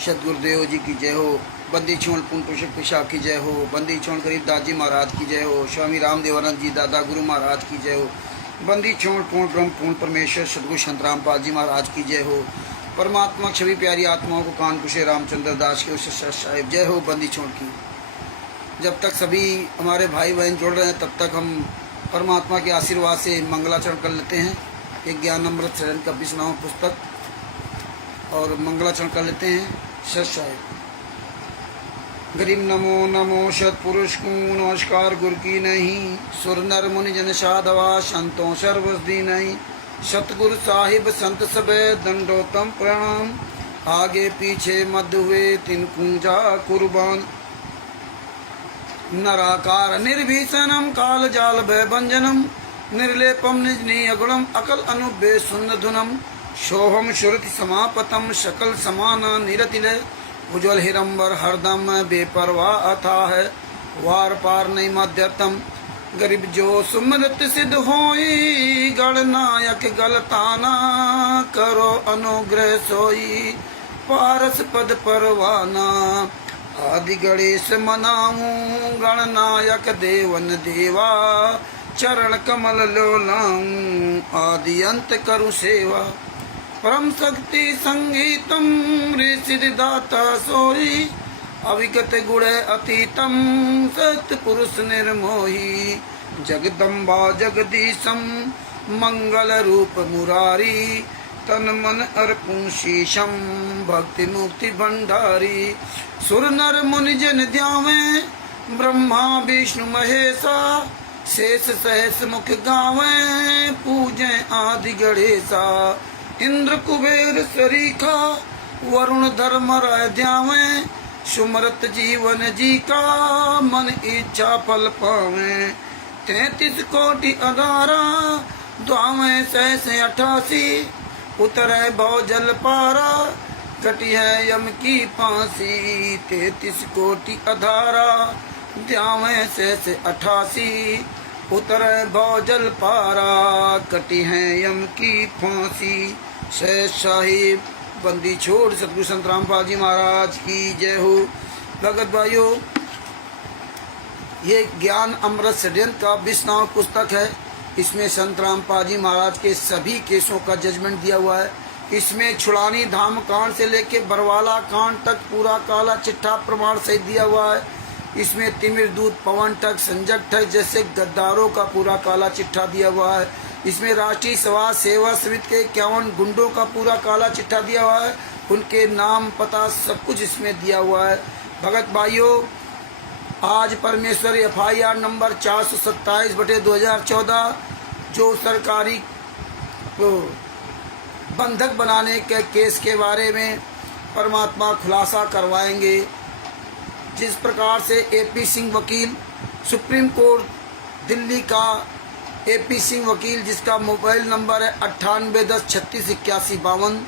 सतगुरुदेव जी की जय हो। बंदी छोड़ पूर्ण पुरुषों पिशा की जय हो। बंदी छोड़ गरीबदास जी महाराज की जय हो। स्वामी रामदेवानंद जी दादा गुरु महाराज की जय हो। बंदी छोड़ पूर्ण ब्रह्म पूर्ण परमेश्वर सतगुरु संत रामपाल जी महाराज की जय हो। परमात्मा छवि प्यारी आत्माओं को कानपुर से रामचंद्र दास के साहिब जय हो। बंदी छोड़ की जब तक सभी हमारे भाई बहन जुड़ रहे हैं तब तक हम परमात्मा के आशीर्वाद से मंगलाचरण कर लेते हैं। एक ज्ञान अमृत शरण का 20वां पुस्तक और मंगलाचरण कर लेते हैं। साहिब गरीब नमो नमो सतपुरुष को नमस्कार गुरु की नहीं। सुर नर मुनि जन साधवा संतों सर्वस्दी नहीं। सतगुरु साहिब संत सबे दंडोतम प्रणाम। आगे पीछे मध्य हुए तिन कुंजा कुर्बान। नराकार निर्भीषणम काल जाल भय भंजनम। निर्लेपम निजनी अगुणम अकल अनुबे सुन्न धुनम। सोहम श्रुति समापतम सकल समाना निरतिलय। उज्ज्वल हिरंबर हरदम बेपरवाह अथा है। वार पार नहीं मध्यतम गरीब जो सुमृत सिद्ध होई। गणनायक गलताना करो अनुग्रह सोई। पारस पद परवाना आदि गणेश मनाऊं। गणनायक देवन देवा चरण कमल लोलाऊं। आदि अंत करूं सेवा परम शक्ति संगीतम ऋषिदाता सोई। अविगत गुण अतीतम सत्पुरुष निर्मोही। जगदम्बा जगदीशम मंगल रूप मुरारी। तन मन अर्पुं शीशम भक्ति मुक्ति भंडारी। सुर नर मुनि जन ध्यावे ब्रह्मा विष्णु महेशा। शेष सहस मुख गावे पूजे आदि गणेशा। इंद्र कुबेर सरीखा वरुण धर्म राय ध्यावे। सुमरत जीवन जी का मन इच्छा फल पावे। 33 कोटि अधारा द्वावे सहस 88। उतरे भव जल पारा कटी है यम की फांसी। 33 कोटि अधारा ध्यावे सहस 88। उतरे भव जल पारा कटी है यम की फांसी। शेष साहिब बंदी छोड़ सतगुरु संत रामपाल जी महाराज की जय हो। भगत भाइयों, ये ज्ञान अमृत षड्यंत्र का 20वां पुस्तक है। इसमें संत रामपाल जी महाराज के सभी केसों का जजमेंट दिया हुआ है। इसमें छुड़ानी धाम कांड से लेके बरवाला कांड तक पूरा काला चिट्ठा प्रमाण सहित दिया हुआ है। इसमें तिमिर दूत पवन तक संजक तक जैसे गद्दारों का पूरा काला चिट्ठा दिया हुआ है। इसमें राष्ट्रीय समाज सेवा समिति के 51 गुंडों का पूरा काला चिट्ठा दिया हुआ है। उनके नाम पता सब कुछ इसमें दिया हुआ है। भगत भाइयों, आज परमेश्वर FIR नंबर 427/2014 जो सरकारी बंधक बनाने के केस के बारे में परमात्मा खुलासा करवाएंगे। जिस प्रकार से AP सिंह वकील सुप्रीम कोर्ट दिल्ली का AP सिंह वकील जिसका मोबाइल नंबर है 9810368152।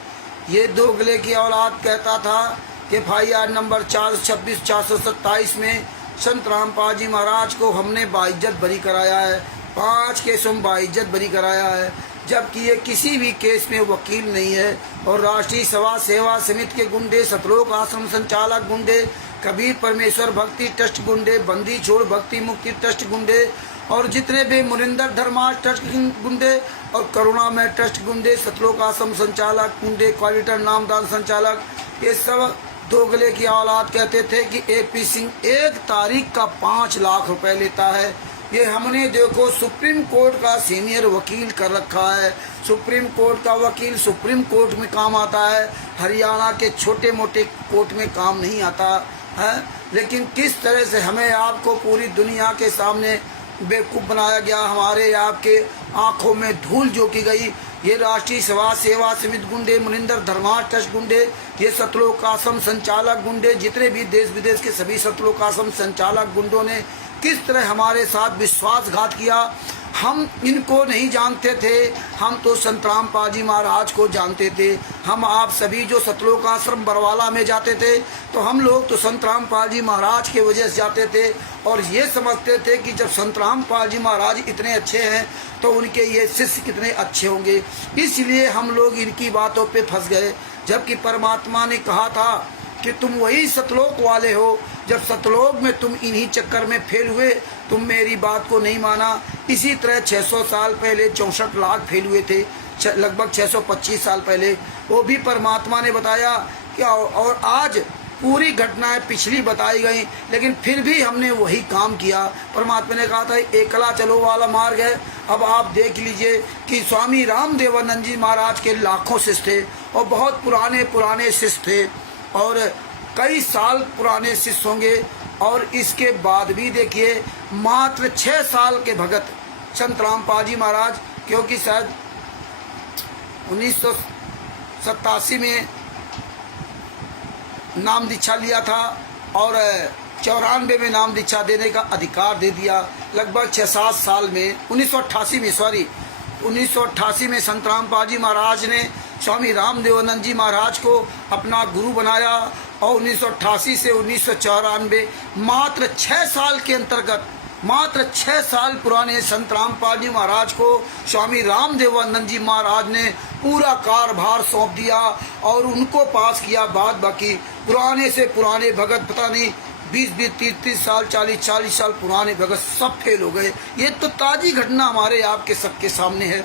ये दोगले की औलाद कहता था कि FIR नंबर 426/427 में संत रामपाल जी महाराज को हमने बाइज्जत बरी कराया है। 5 केसों में बाइज्जत बरी कराया है, जबकि ये किसी भी केस में वकील नहीं है। और राष्ट्रीय समाज सेवा समिति के गुंडे, सतलोक आश्रम संचालक गुंडे, कबीर परमेश्वर भक्ति ट्रस्ट गुंडे, बंदी छोड़ भक्ति मुक्ति ट्रस्ट गुंडे और जितने भी मुरिंदर धर्मार्थ ट्रस्ट गुंडे और करुणामय ट्रस्ट गुंडे, सतलोक आश्रम संचालक गुंडे, क्वालिटर नामदान संचालक, ये सब दोगले की औलाद कहते थे कि AP सिंह 1 तारीख का 5 लाख रुपए लेता है। ये हमने देखो सुप्रीम कोर्ट का सीनियर वकील कर रखा है। सुप्रीम कोर्ट का वकील सुप्रीम कोर्ट में काम आता है, हरियाणा के छोटे मोटे कोर्ट में काम नहीं आता है। लेकिन किस तरह से हमें आपको पूरी दुनिया के सामने बेवकूफ़ बनाया गया, हमारे आपके आंखों में धूल झोंकी गई। ये राष्ट्रीय समाज सेवा समिति गुंडे, मनिंदर धर्मार्थ ट्रस्ट गुंडे, ये सतलोक आश्रम संचालक गुंडे, जितने भी देश विदेश के सभी सतलोक आश्रम संचालक गुंडों ने किस तरह हमारे साथ विश्वासघात किया। हम इनको नहीं जानते थे, हम तो संत रामपाल जी महाराज को जानते थे। हम आप सभी जो सतलोक आश्रम बरवाला में जाते थे तो हम लोग तो संत रामपाल जी महाराज के वजह से जाते थे और ये समझते थे कि जब संत रामपाल जी महाराज इतने अच्छे हैं तो उनके ये शिष्य कितने अच्छे होंगे। इसलिए हम लोग इनकी बातों पे फंस गए, जबकि परमात्मा ने कहा था कि तुम वही सतलोक वाले हो। जब सतलोक में तुम इन्हीं चक्कर में फेल हुए, तुम मेरी बात को नहीं माना। इसी तरह 600 साल पहले 64 लाख फेल हुए थे, लगभग 625 साल पहले, वो भी परमात्मा ने बताया कि और आज पूरी घटनाएं पिछली बताई गई, लेकिन फिर भी हमने वही काम किया। परमात्मा ने कहा था एकला चलो वाला मार्ग है। अब आप देख लीजिए कि स्वामी रामदेवानंद जी महाराज के लाखों शिष्य थे और बहुत पुराने शिष्य थे और कई साल पुराने शिष्य होंगे। और इसके बाद भी देखिए मात्र 6 साल के भगत संत रामपाल जी महाराज, क्योंकि शायद 1987 में नाम दीक्षा लिया था और 94 में नाम दीक्षा देने का अधिकार दे दिया। लगभग 6-7 साल में 1988 में संत रामपाल जी महाराज ने स्वामी रामदेवानंद जी महाराज को अपना गुरु बनाया और 1988 से 1994 मात्र 6 साल के अंतर्गत, मात्र 6 साल पुराने संत रामपाल जी महाराज को स्वामी रामदेवानंद जी महाराज ने पूरा कारभार सौंप दिया और उनको पास किया। बाद बाकी पुराने से पुराने भगत, पता नहीं 20-20, 30-30 साल, 40-40 साल पुराने भगत सब फेल हो गए। ये तो ताज़ी घटना हमारे आपके सबके सामने है।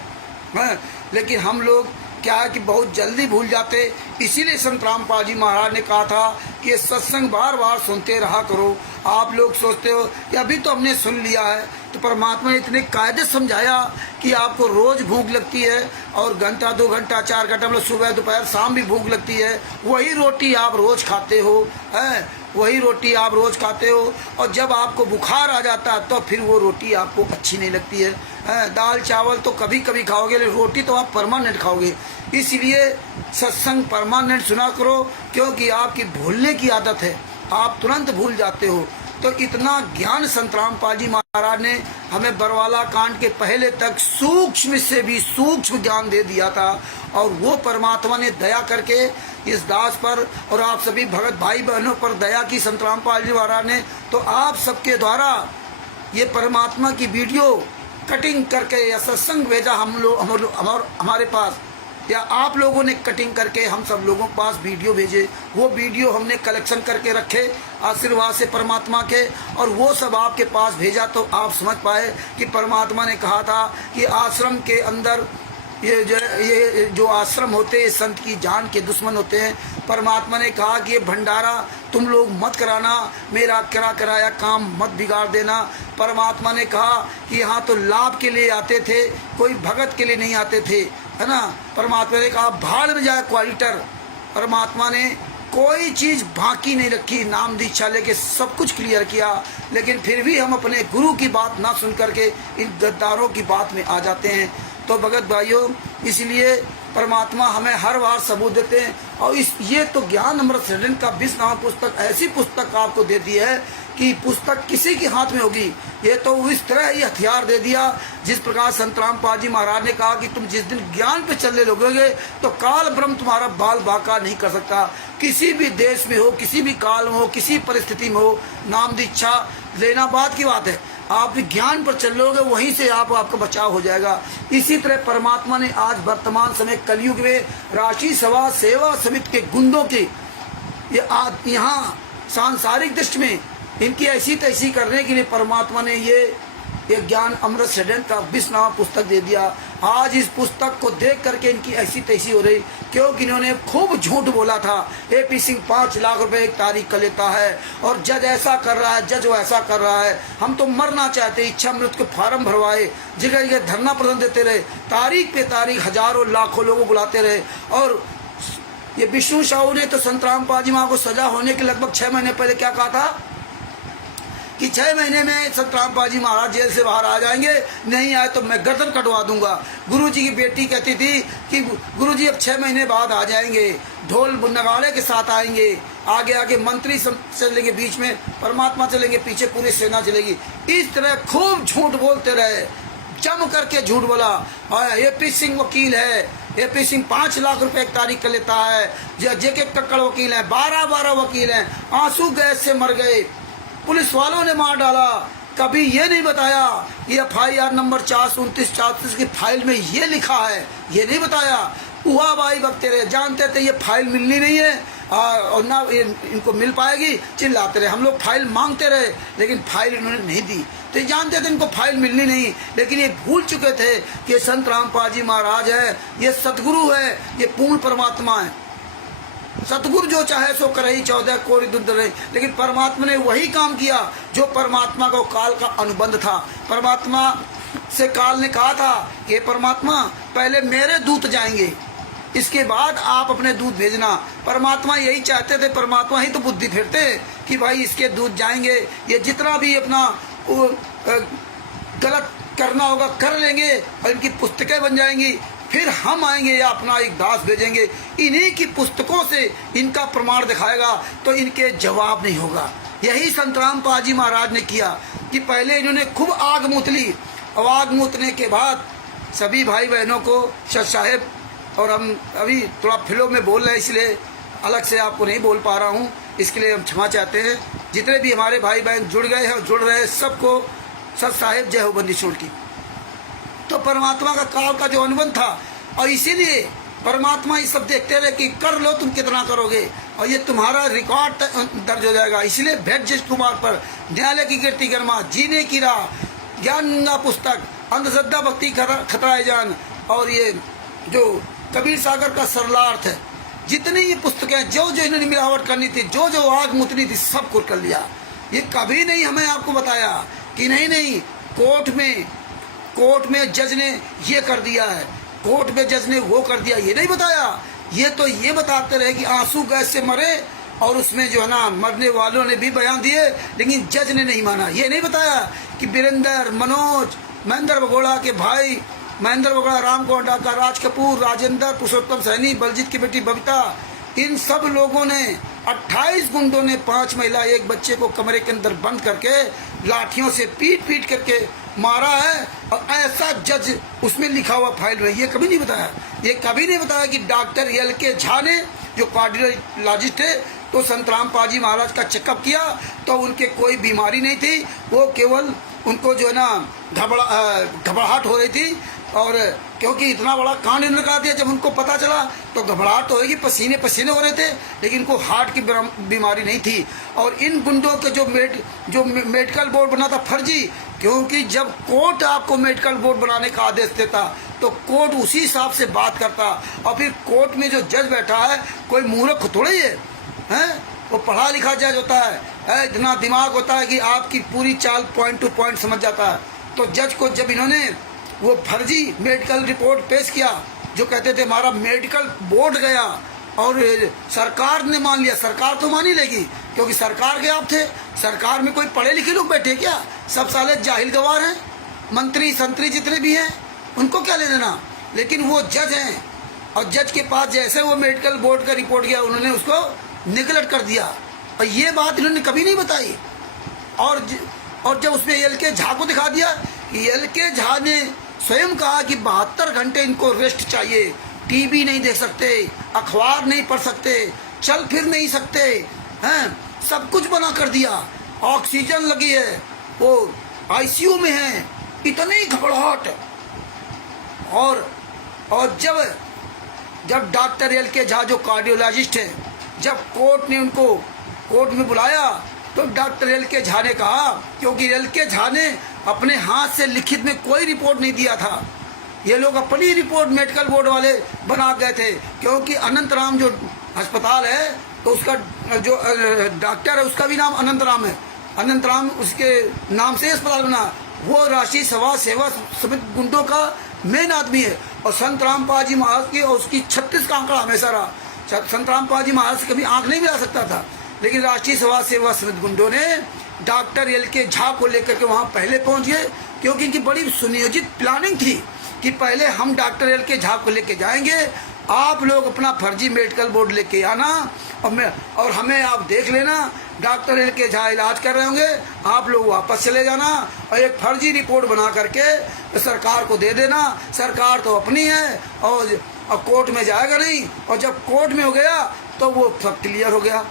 लेकिन हम लोग क्या है कि बहुत जल्दी भूल जाते। इसीलिए संत रामपाल जी महाराज ने कहा था कि ये सत्संग बार बार सुनते रहा करो। आप लोग सोचते हो कि अभी तो हमने सुन लिया है, तो परमात्मा ने इतने कायदे समझाया कि आपको रोज भूख लगती है और घंटा 2 घंटा 4 घंटा, मतलब सुबह दोपहर शाम भी भूख लगती है। वही रोटी आप रोज खाते हो, वही रोटी आप रोज खाते हो और जब आपको बुखार आ जाता है तो फिर वो रोटी आपको अच्छी नहीं लगती है। दाल चावल तो कभी कभी खाओगे, लेकिन रोटी तो आप परमानेंट खाओगे। इसलिए सत्संग परमानेंट सुना करो, क्योंकि आपकी भूलने की आदत है, आप तुरंत भूल जाते हो। तो इतना ज्ञान संत रामपाल जी महाराज ने हमें बरवाला कांड के पहले तक सूक्ष्म से भी सूक्ष्म ज्ञान दे दिया था और वो परमात्मा ने दया करके इस दास पर और आप सभी भगत भाई बहनों पर दया की संत रामपाल जी महाराज ने। तो आप सबके द्वारा ये परमात्मा की वीडियो कटिंग करके या सत्संग भेजा हमारे पास, या आप लोगों ने कटिंग करके हम सब लोगों के पास वीडियो भेजे। वो वीडियो हमने कलेक्शन करके रखे आशीर्वाद से परमात्मा के, और वो सब आपके पास भेजा तो आप समझ पाए कि परमात्मा ने कहा था कि आश्रम के अंदर ये जो आश्रम होते हैं संत की जान के दुश्मन होते हैं। परमात्मा ने कहा कि ये भंडारा तुम लोग मत कराना, मेरा कराया काम मत बिगाड़ देना। परमात्मा ने कहा कि यहाँ तो लाभ के लिए आते थे, कोई भगत के लिए नहीं आते थे, है ना। परमात्मा ने कहा भाड़ में जाए क्वालिटर। परमात्मा ने कोई चीज़ बाकी नहीं रखी, नाम दीक्षा लेके सब कुछ क्लियर किया। लेकिन फिर भी हम अपने गुरु की बात ना सुन करके इन गद्दारों की बात में आ जाते हैं। तो भगत भाइयों, इसलिए परमात्मा हमें हर बार सबूत देते हैं। और ये तो ज्ञान अमृत सृजन का 20 नाम पुस्तक, ऐसी पुस्तक आपको दे दी है कि पुस्तक किसी के हाथ में होगी। ये तो इस तरह ही हथियार दे दिया जिस प्रकार संत रामपाल जी महाराज ने कहा कि तुम जिस दिन ज्ञान पे चलने लगोगे तो काल ब्रह्म तुम्हारा बाल बाका नहीं कर सकता। किसी भी देश में हो, किसी भी काल में हो, किसी परिस्थिति में हो, नाम दीक्षा लेना बात की बात है। आप ज्ञान पर चलोगे, वहीं से आपका बचाव हो जाएगा। इसी तरह परमात्मा ने आज वर्तमान समय कलयुग में राशि सभा सेवा समिति के गुंडों के यहाँ सांसारिक दृष्टि में इनकी ऐसी तैसी करने के लिए परमात्मा ने ये ज्ञान अमृत सृजन का 20 नाम पुस्तक दे दिया। आज इस पुस्तक को देख करके इनकी ऐसी तैसी हो रही, क्योंकि इन्होंने खूब झूठ बोला था। AP सिंह 5 लाख रुपए एक तारीख का लेता है और जज ऐसा कर रहा है, जज वैसा कर रहा है। हम तो मरना चाहते, इच्छा मृत्यु के फार्म भरवाए, जगह जगह धरना प्रदर्शन देते रहे, तारीख पे तारीख हजारों लाखों लोगों को बुलाते रहे। और ये विष्णु साहू ने तो संत रामपाल जी महाराज को सजा होने के लगभग 6 महीने पहले क्या कहा था कि 6 महीने में संत रामपाल जी महाराज जेल से बाहर आ जाएंगे, नहीं आए तो मैं गर्दन कटवा दूंगा। गुरुजी की बेटी कहती थी कि गुरुजी अब 6 महीने बाद आ जाएंगे, ढोल नगाड़े के साथ आएंगे, आगे आगे मंत्री चलेंगे, बीच में परमात्मा चलेंगे, पीछे पूरी सेना चलेगी। इस तरह खूब झूठ बोलते रहे, जम करके झूठ बोला। AP सिंह वकील है, AP सिंह 5 लाख रुपए एक तारीख का लेता है। JK कक्कड़ वकील है, 12 वकील हैं, आंसू गैस से मर गए, पुलिस वालों ने मार डाला। कभी ये नहीं बताया ये FIR नंबर 429-430 की फाइल में ये लिखा है, ये नहीं बताया। उहा भाई बकते रहे, जानते थे ये फाइल मिलनी नहीं है, और ना इनको मिल पाएगी, चिल्लाते रहे। हम लोग फाइल मांगते रहे, लेकिन फाइल इन्होंने नहीं दी। तो जानते थे इनको फाइल मिलनी नहीं, लेकिन ये भूल चुके थे कि ये संत रामपाल जी महाराज है, ये सतगुरु है, ये पूर्ण परमात्मा है। सतगुरु जो चाहे सो करे ही 14 कोरि दुर्द रहे, लेकिन परमात्मा ने वही काम किया जो परमात्मा को काल का अनुबंध था। परमात्मा से काल ने कहा था कि परमात्मा पहले मेरे दूत जाएंगे, इसके बाद आप अपने दूत भेजना। परमात्मा यही चाहते थे, परमात्मा ही तो बुद्धि फेरते कि भाई इसके दूत जाएंगे, ये जितना भी अपना गलत करना होगा कर लेंगे और इनकी पुस्तकें बन जाएंगी, फिर हम आएंगे या अपना एक दास भेजेंगे, इन्हीं की पुस्तकों से इनका प्रमाण दिखाएगा तो इनके जवाब नहीं होगा। यही संत रामपाल जी महाराज ने किया कि पहले इन्होंने खूब आग मूत ली, और आग मूतने के बाद सभी भाई बहनों को सत साहेब, और हम अभी थोड़ा फ्लो में बोल रहे हैं इसलिए अलग से आपको नहीं बोल पा रहा हूँ, इसके लिए हम क्षमा चाहते हैं। जितने भी हमारे भाई बहन जुड़ गए हैं और जुड़ रहे हैं सबको सत साहेब जय हो बंदी छोड़ की। तो परमात्मा का काल का जो अनुबंध था, और इसीलिए परमात्मा ये सब देखते रहे कि कर लो तुम कितना करोगे, और ये तुम्हारा रिकॉर्ड दर्ज हो जाएगा। इसलिए भेंट जिस कुमार पर न्यायालय की कीर्ति कर्मा, जीने की राह, ज्ञान गंगा पुस्तक, अंधश्रद्धा भक्ति खतराए जान, और ये जो कबीर सागर का सरलार्थ है, जितनी ये पुस्तकें जो जो इन्होंने मिलावट करनी थी, जो जो आग मुतनी थी, सब कुछ कर लिया। ये कभी नहीं हमें आपको बताया कि नहीं कोर्ट में जज ने ये कर दिया है, कोर्ट में जज ने वो कर दिया, ये नहीं बताया। ये तो ये बताते रहे कि आंसू गैस से मरे, और उसमें जो है ना मरने वालों ने भी बयान दिए, लेकिन जज ने नहीं माना। ये नहीं बताया कि वीरेंद्र, मनोज, महेंद्र बगोड़ा के भाई महेंद्र बगोड़ा, राम कोंडा का, राज कपूर, राजेंद्र, पुरुषोत्तम सैनी, बलजीत की बेटी बबीता, इन सब लोगों ने 28 गुंडों ने 5 महिला 1 बच्चे को कमरे के अंदर बंद करके लाठियों से पीट करके मारा है। और ऐसा जज उसमें लिखा हुआ फाइल में, ये कभी नहीं बताया। ये कभी नहीं बताया कि डॉक्टर LK झा ने जो कार्डियोलॉजिस्ट थे, तो संत रामपाल जी महाराज का चेकअप किया तो उनके कोई बीमारी नहीं थी, वो केवल उनको जो है ना घबराहट हो रही थी। और क्योंकि इतना बड़ा कांड इन्होंने करा दिया, जब उनको पता चला तो घबराहट तो होगी, पसीने पसीने हो रहे थे, लेकिन इनको हार्ट की बीमारी नहीं थी। और इन गुंडों के जो मेडिकल बोर्ड बना था फर्जी, क्योंकि जब कोर्ट आपको मेडिकल बोर्ड बनाने का आदेश देता तो कोर्ट उसी हिसाब से बात करता। और फिर कोर्ट में जो जज बैठा है कोई मूर्ख थोड़ी है, वो पढ़ा लिखा जज होता है, इतना दिमाग होता है कि आपकी पूरी चाल पॉइंट टू पॉइंट समझ जाता है। तो जज को जब इन्होंने वो फर्जी मेडिकल रिपोर्ट पेश किया, जो कहते थे हमारा मेडिकल बोर्ड गया, और सरकार ने मान लिया, सरकार तो मान ही लेगी क्योंकि सरकार के आप थे, सरकार में कोई पढ़े लिखे लोग बैठे क्या? सब साले जाहिल गवार हैं, मंत्री संतरी जितने भी हैं उनको क्या ले लेना। लेकिन वो जज हैं, और जज के पास जैसे वो मेडिकल बोर्ड का रिपोर्ट गया, उन्होंने उसको निगलेक्ट कर दिया, और ये बात इन्होंने कभी नहीं बताई। और जब उसमें LK झा को दिखा दिया कि LK झा ने स्वयं कहा कि 72 घंटे इनको रेस्ट चाहिए, टीवी नहीं देख सकते, अखबार नहीं पढ़ सकते, चल फिर नहीं सकते हैं, सब कुछ बना कर दिया, ऑक्सीजन लगी है, वो ICU में है, इतनी घबराहट। और जब डॉक्टर LK झा जो कार्डियोलॉजिस्ट है, जब कोर्ट ने उनको कोर्ट में बुलाया तो डॉक्टर LK झा ने कहा, क्योंकि LK झा ने अपने हाथ से लिखित में कोई रिपोर्ट नहीं दिया था, ये लोग अपनी रिपोर्ट मेडिकल बोर्ड वाले बना गए थे। क्योंकि अनंत राम जो अस्पताल है, तो उसका जो डॉक्टर है उसका भी नाम अनंत राम है, अनंत राम उसके नाम से अस्पताल बना। वो राष्ट्रीय समाज सेवा समिति गुंडों का मेन आदमी है, और संत रामपाल जी महाराज की और उसकी 36 का आंकड़ा हमेशा रहा। संत रामपाल जी महाराज से कभी आंख नहीं मिला सकता था, लेकिन राष्ट्रीय समाज सेवा समिति गुंडों ने डॉक्टर LK झा को लेकर के वहाँ पहले पहुँच गए, क्योंकि इनकी बड़ी सुनियोजित प्लानिंग थी कि पहले हम डॉक्टर LK झा को लेके जाएंगे, आप लोग अपना फर्जी मेडिकल बोर्ड लेके आना, और हमें आप देख लेना, डॉक्टर LK झा इलाज कर रहे होंगे, आप लोग वापस चले जाना, और एक फर्जी रिपोर्ट बना करके सरकार को दे देना। सरकार तो अपनी है, और कोर्ट में जाएगा नहीं, और जब कोर्ट में हो गया तो वो सब क्लियर हो गया।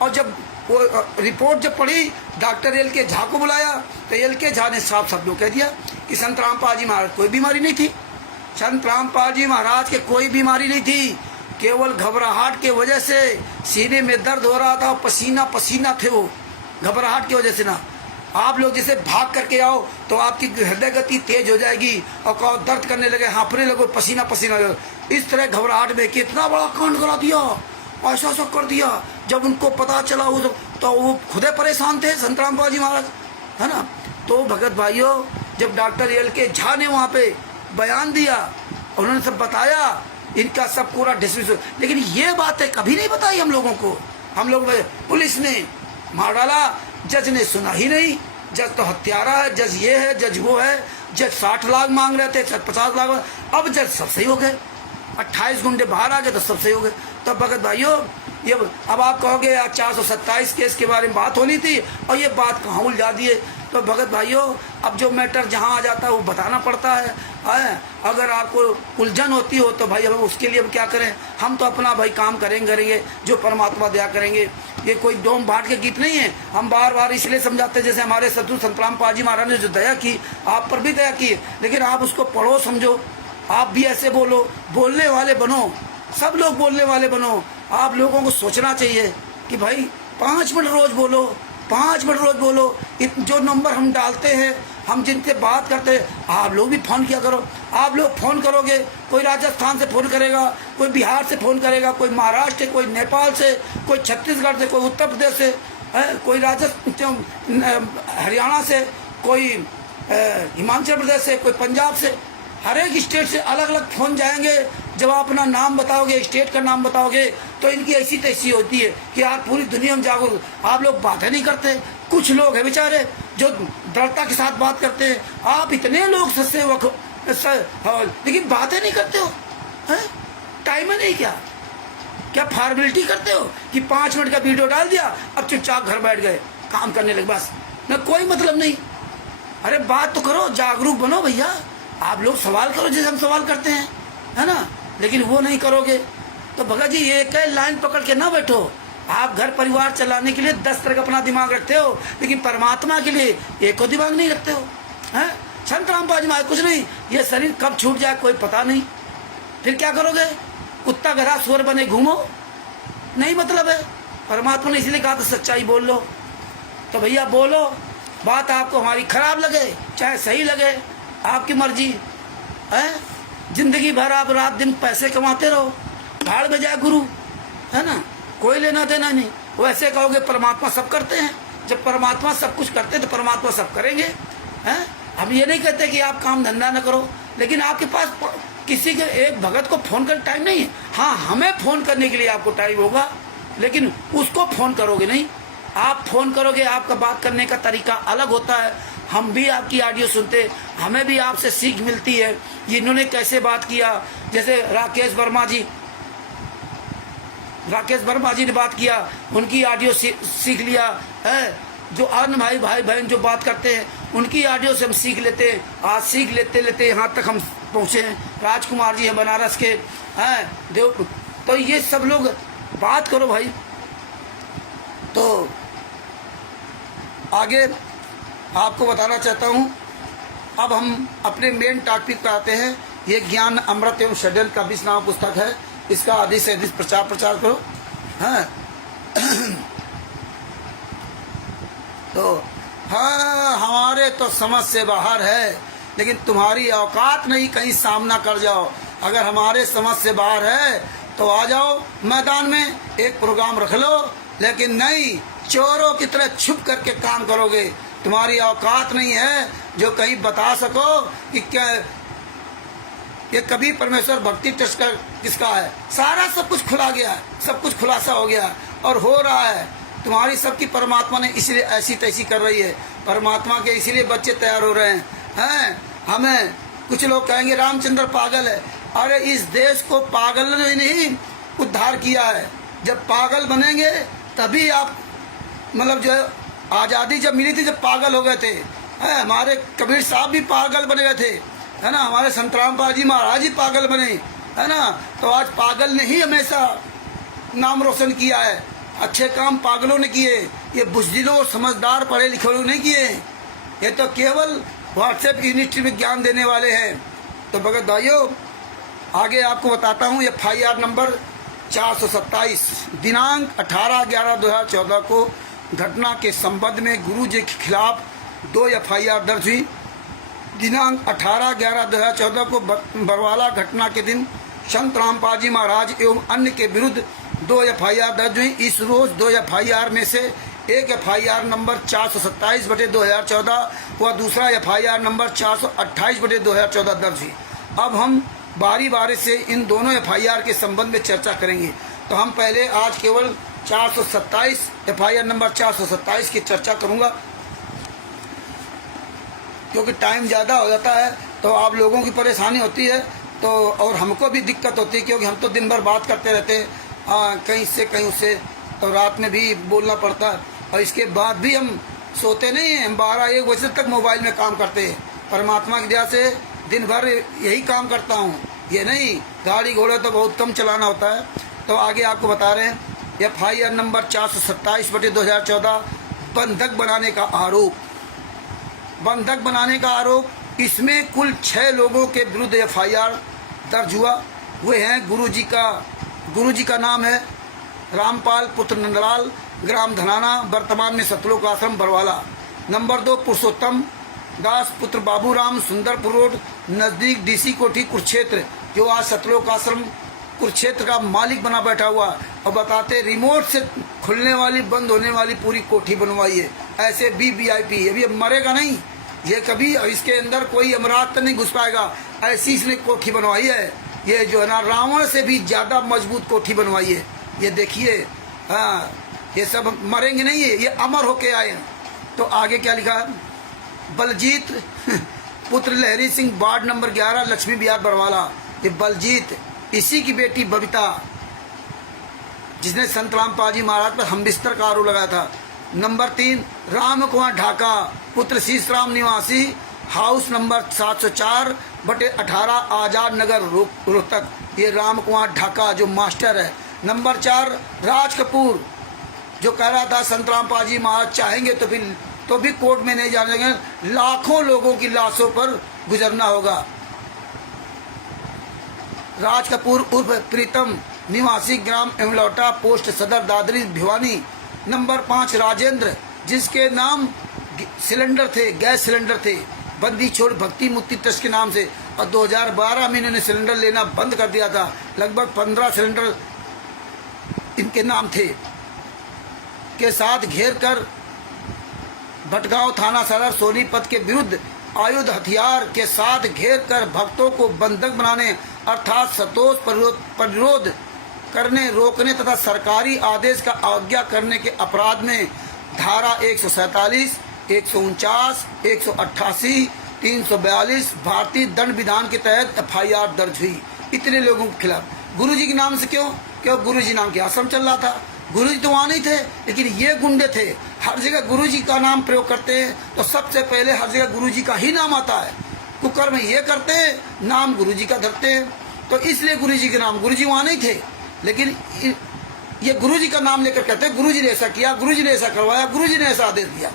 और जब वो रिपोर्ट जब पढ़ी, डॉक्टर LK झा को बुलाया, तो LK झा ने साफ शब्दों कह दिया कि संत रामपाल जी महाराज कोई बीमारी नहीं थी, संत रामपाल जी महाराज के कोई बीमारी नहीं थी, केवल घबराहट के वजह से सीने में दर्द हो रहा था, पसीना पसीना थे वो, घबराहट की वजह से ना। आप लोग जैसे भाग करके आओ तो आपकी हृदय गति तेज हो जाएगी और कहो दर्द करने लगे, हाँफने लगो, पसीना पसीना लगे। इस तरह घबराहट में कितना बड़ा कांड करा दिया, ऐसा ऐसा कर दिया। जब उनको पता चला तो वो खुदे परेशान थे संत रामपाल जी महाराज, है ना। तो भगत भाइयों, जब डॉक्टर LK झा ने वहाँ पे बयान दिया, उन्होंने सब बताया, इनका सब पूरा डिसमिस। लेकिन ये बातें कभी नहीं बताई हम लोगों को। हम लोग पुलिस ने मार डाला, जज ने सुना ही नहीं। जज तो हत्यारा है, जज ये है, जज वो है। जज 60 लाख मांग रहे थे, 50 लाख, अब जज सब सही हो गए। 28 गुंडे बाहर आ गए तो सब सही हो गए। तो भगत भाइयों, ये अब आप कहोगे यार 427 केस के बारे में बात होनी थी और ये बात कहाँ उलझा दिए। तो भगत भाइयों, अब जो मैटर जहाँ आ जाता है वो बताना पड़ता है। अगर आपको उलझन होती हो तो भाई हम उसके लिए हम क्या करें, हम तो अपना भाई काम करेंगे जो परमात्मा दया करेंगे। ये कोई डोम बाट के गीत नहीं है। हम बार बार इसलिए समझाते हैं, जैसे हमारे सतगुरु संत रामपाल जी महाराज ने जो दया की, आप पर भी दया की है, लेकिन आप उसको पढ़ो, समझो, आप भी ऐसे बोलो, बोलने वाले बनो, सब लोग बोलने वाले बनो। आप लोगों को सोचना चाहिए कि भाई 5 मिनट रोज बोलो, 5 मिनट रोज बोलो। जो नंबर हम डालते हैं, हम जिनसे बात करते हैं, आप लोग भी फ़ोन किया करो। आप लोग फ़ोन करोगे, कोई राजस्थान से फ़ोन करेगा, कोई बिहार से फ़ोन करेगा, कोई महाराष्ट्र से, कोई नेपाल से, कोई छत्तीसगढ़ से, कोई उत्तर प्रदेश से, कोई राजस्थान, हरियाणा से, कोई हिमाचल प्रदेश से, कोई पंजाब से। हर एक स्टेट से अलग अलग फ़ोन जाएंगे। जब आप अपना नाम बताओगे, स्टेट का नाम बताओगे, तो इनकी ऐसी तैसी होती है कि आप पूरी दुनिया में जागो। आप लोग बातें नहीं करते। कुछ लोग हैं बेचारे जो दृढ़ता के साथ बात करते हैं। आप इतने लोग सस्ते लेकिन बातें नहीं करते हो, हैं? टाइम है नहीं क्या फॉर्मेलिटी करते हो कि 5 मिनट का वीडियो डाल दिया, अब चुपचाप घर बैठ गए, काम करने लगे, बस ना, कोई मतलब नहीं। अरे बात तो करो, जागरूक बनो भैया। आप लोग सवाल करो जैसे हम सवाल करते हैं, है ना, लेकिन वो नहीं करोगे। तो भगत जी, एक लाइन पकड़ के ना बैठो। आप घर परिवार चलाने के लिए 10 तरह का अपना दिमाग रखते हो, लेकिन परमात्मा के लिए एक को दिमाग नहीं रखते हो, हैं? संत रामपाल जी महाराज कुछ नहीं, ये शरीर कब छूट जाए कोई पता नहीं, फिर क्या करोगे? कुत्ता गधा सुअर बने घूमो, नहीं मतलब है। परमात्मा ने इसलिए कहा तो सच्चाई बोल लो। तो भैया बोलो, बात आपको हमारी खराब लगे चाहे सही लगे, आपकी मर्जी है। जिंदगी भर आप रात दिन पैसे कमाते रहो, भाड़ में जाए गुरु, है ना, कोई लेना देना नहीं। वैसे कहोगे परमात्मा सब करते हैं, जब परमात्मा सब कुछ करते हैं तो परमात्मा सब करेंगे, हैं? हम ये नहीं कहते कि आप काम धंधा न करो, लेकिन आपके पास किसी के एक भगत को फ़ोन कर टाइम नहीं है। हाँ, हमें फ़ोन करने के लिए आपको टाइम होगा, लेकिन उसको फ़ोन करोगे नहीं। आप फ़ोन करोगे, आपका बात करने का तरीका अलग होता है। हम भी आपकी ऑडियो सुनते, हमें भी आपसे सीख मिलती है। इन्होंने कैसे बात किया, जैसे राकेश वर्मा जी ने बात किया, उनकी ऑडियो सीख लिया है। जो अन्य भाई बहन जो बात करते हैं, उनकी ऑडियो से हम सीख लेते हैं। आज सीख लेते यहाँ तक हम पहुँचे हैं। राजकुमार जी हैं बनारस के, हैं देव। तो ये सब लोग बात करो भाई। तो आगे आपको बताना चाहता हूँ, अब हम अपने मेन टॉपिक पर आते हैं। ये ज्ञान अमृत एवं षड्यंत्र का 20 नाम पुस्तक है। इसका अधिक से अधिक प्रचार करो, हैं? तो हाँ, हमारे तो समझ से बाहर है, लेकिन तुम्हारी औकात नहीं, कहीं सामना कर जाओ। अगर हमारे समझ से बाहर है तो आ जाओ मैदान में, एक प्रोग्राम रख लो, लेकिन नहीं, चोरों की तरह छुप करके काम करोगे। तुम्हारी औकात नहीं है जो कहीं बता सको कि क्या ये कभी परमेश्वर भक्ति ट्रस्ट किसका है। सारा सब कुछ खुला गया है, सब कुछ खुलासा हो गया और हो रहा है। तुम्हारी सबकी परमात्मा ने इसलिए ऐसी तैसी कर रही है। परमात्मा के इसीलिए बच्चे तैयार हो रहे हैं। हमें कुछ लोग कहेंगे रामचंद्र पागल है। अरे इस देश को पागल ने नहीं उद्धार किया है। जब पागल बनेंगे तभी आप, मतलब जो है आज़ादी जब मिली थी, जब पागल हो गए थे, हमारे कबीर साहब भी पागल बने गए थे, है ना, हमारे संत रामपाल जी महाराज ही पागल बने, है ना। तो आज पागल ने ही हमेशा नाम रोशन किया है। अच्छे काम पागलों ने किए, ये बुज़दिलों और समझदार पढ़े लिखे लोग नहीं किए। ये तो केवल व्हाट्सएप यूनिवर्सिटी में ज्ञान देने वाले हैं। तो भगत भाइयों, आगे आपको बताता हूँ FIR नंबर 427 दिनांक 18/11/2014 को घटना के संबंध में गुरु जी के खिलाफ 2 FIR दर्ज हुई। दिनांक 18/11/2014 को बरवाला घटना के दिन संत रामपाल जी महाराज एवं अन्य के विरुद्ध 2 FIR दर्ज हुई। इस रोज 2 FIR में से एक FIR नंबर 427/2014 व दूसरा FIR नंबर 428/2014 दर्ज हुई। अब हम बारी बारी से इन दोनों FIR के संबंध में चर्चा करेंगे। तो हम पहले आज केवल 427 FIR नंबर 427 की चर्चा करूंगा, क्योंकि टाइम ज़्यादा हो जाता है तो आप लोगों की परेशानी होती है, तो और हमको भी दिक्कत होती है, क्योंकि हम तो दिन भर बात करते रहते हैं, कहीं से कहीं उससे, तो रात में भी बोलना पड़ता है। और इसके बाद भी हम सोते नहीं हैं, हम 12-1 बजे तक मोबाइल में काम करते हैं। परमात्मा की दया से दिन भर यही काम करता हूँ, ये नहीं गाड़ी घोड़े तो बहुत कम चलाना होता है। तो आगे आपको बता रहे हैं FIR नंबर 427/2014 बंधक बनाने का आरोप। बंधक बनाने का आरोप, इसमें कुल 6 लोगों के विरुद्ध FIR दर्ज हुआ। वे हैं गुरु जी का नाम है रामपाल पुत्र नंदलाल, ग्राम धनाना, वर्तमान में सतलोक आश्रम बरवाला। नंबर 2 पुरुषोत्तम दास पुत्र बाबूराम, सुंदरपुर रोड नज़दीक DC कोठी कुरुक्षेत्र, जो आज सतलोक आश्रम कुरुक्षेत्र का मालिक बना बैठा हुआ और बताते रिमोट से खुलने वाली बंद होने वाली पूरी कोठी बनवाई है। ऐसे VIP अभी मरेगा नहीं ये कभी, इसके अंदर कोई अमरात तो नहीं घुस पाएगा, ऐसी इसने कोठी बनवाई है। ये जो है ना रावण से भी ज़्यादा मजबूत कोठी बनवाई है। ये देखिए, हाँ, ये सब मरेंगे नहीं, ये अमर होके आए हैं। तो आगे क्या लिखा है, बलजीत पुत्र लहरी सिंह, वार्ड नंबर 11, लक्ष्मी विहार बरवाला। ये बलजीत, इसी की बेटी बबीता, जिसने संत रामपाल जी महाराज पर हमबिस्तर का आरोप लगाया था। नंबर 3 राम कुमार ढाका पुत्र शीशराम निवासी, हाउस नंबर 704/18 आजाद नगर रोहतक। ये राम कुमार ढाका जो मास्टर है। नंबर 4 राज कपूर, जो कह रहा था संत रामपाल जी महाराज चाहेंगे तो भी कोर्ट में नहीं जाने देंगे, लाखों लोगों की लाशों पर गुजरना होगा। राज कपूर उर्फ प्रीतम निवासी, ग्राम एमलौटा, पोस्ट सदर दादरी भिवानी। नंबर 5 राजेंद्र, जिसके नाम सिलेंडर थे, गैस सिलेंडर थे, बंदी छोड़ भक्ति मुक्ति ट्रस्ट के नाम से, और 2012 में इन्होंने सिलेंडर लेना बंद कर दिया था। लगभग 15 सिलेंडर इनके नाम थे, के साथ घेर कर भटगांव थाना सदर सोनीपत के विरुद्ध आयुध हथियार के साथ घेर कर भक्तों को बंधक बनाने अर्थात सतोष प्रतिरोध करने, रोकने तथा सरकारी आदेश का अवज्ञा करने के अपराध में धारा 147, 149, 188, 342 भारतीय दंड विधान के तहत FIR दर्ज हुई। इतने लोगों के खिलाफ। गुरुजी के नाम से क्यों? गुरुजी नाम के आश्रम चल रहा था। गुरुजी तो वहाँ नहीं थे, लेकिन ये गुंडे थे। हर जगह गुरुजी का नाम प्रयोग करते हैं तो सबसे पहले हर जगह गुरुजी का ही नाम आता है। कुकर में ये करते हैं, नाम गुरुजी का धरते हैं, तो इसलिए गुरुजी के नाम। गुरुजी वहाँ नहीं थे, लेकिन ये गुरुजी का नाम लेकर कहते हैं गुरुजी ने ऐसा किया, गुरुजी ने ऐसा करवाया, गुरुजी ने ऐसा आदेश दिया।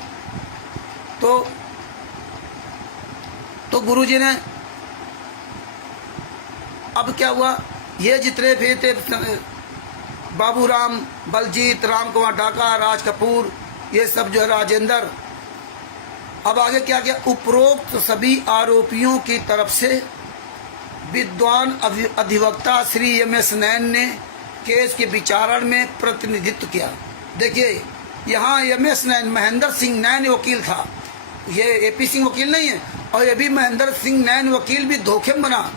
तो गुरुजी ने, अब क्या हुआ, ये जितने भी थे बाबूराम, बलजीत, राम कुमार ढाका, राज कपूर, ये सब जो है राजेंद्र। अब आगे क्या किया, उपरोक्त सभी आरोपियों की तरफ से विद्वान अधिवक्ता श्री MS नैन ने केस के विचारण में प्रतिनिधित्व किया। देखिए यहाँ MS नैन, महेंद्र सिंह नैन वकील था, ये AP सिंह वकील नहीं है। और ये भी महेंद्र सिंह नैन वकील भी धोखे में बना,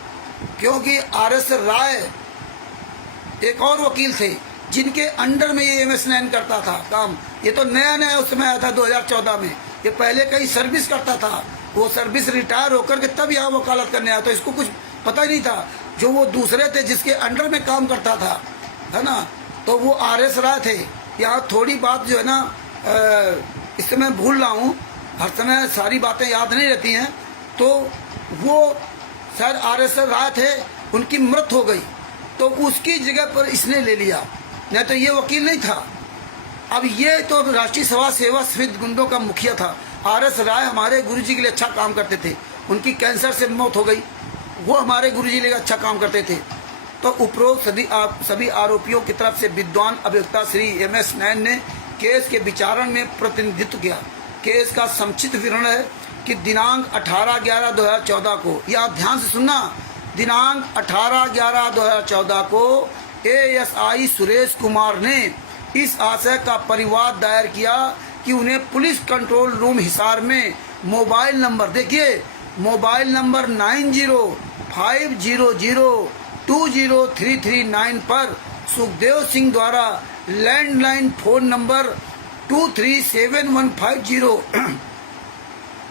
क्योंकि RS राय एक और वकील थे जिनके अंडर में ये MS नैन करता था काम। ये तो नया नया उस समय आया था 2014 में, ये पहले कहीं सर्विस करता था। वो सर्विस रिटायर होकर के तब यहाँ वकालत करने आया, तो इसको कुछ पता ही नहीं था। जो वो दूसरे थे जिसके अंडर में काम करता था, है ना, तो वो RS राय थे। यहाँ थोड़ी बात जो है ना, इस समय भूल रहा हूँ, हर समय सारी बातें याद नहीं रहती हैं। तो वो शायद RS राय थे, उनकी मृत्यु हो गई, तो उसकी जगह पर इसने ले लिया, नहीं तो ये वकील नहीं था। अब ये तो राष्ट्रीय सभा सेवा समिति गुंडों का मुखिया था। RS राय हमारे गुरुजी के लिए अच्छा काम करते थे, उनकी कैंसर से मौत हो गई, वो हमारे गुरुजी के लिए अच्छा काम करते थे। तो उपरोक्त सभी आरोपियों की तरफ से विद्वान अभियोक्ता श्री MS नैन ने केस के विचारण में प्रतिनिधित्व किया। केस का संक्षिप्त विवरण है कि दिनांक 18/11/2014 को, या आप ध्यान से सुनना, दिनांक 18/11/2014 को ASI सुरेश कुमार ने इस आशय का परिवाद दायर किया कि उन्हें पुलिस कंट्रोल रूम हिसार में मोबाइल नंबर, देखिए मोबाइल नंबर 9050020339 पर सुखदेव सिंह द्वारा लैंडलाइन फोन नंबर 237150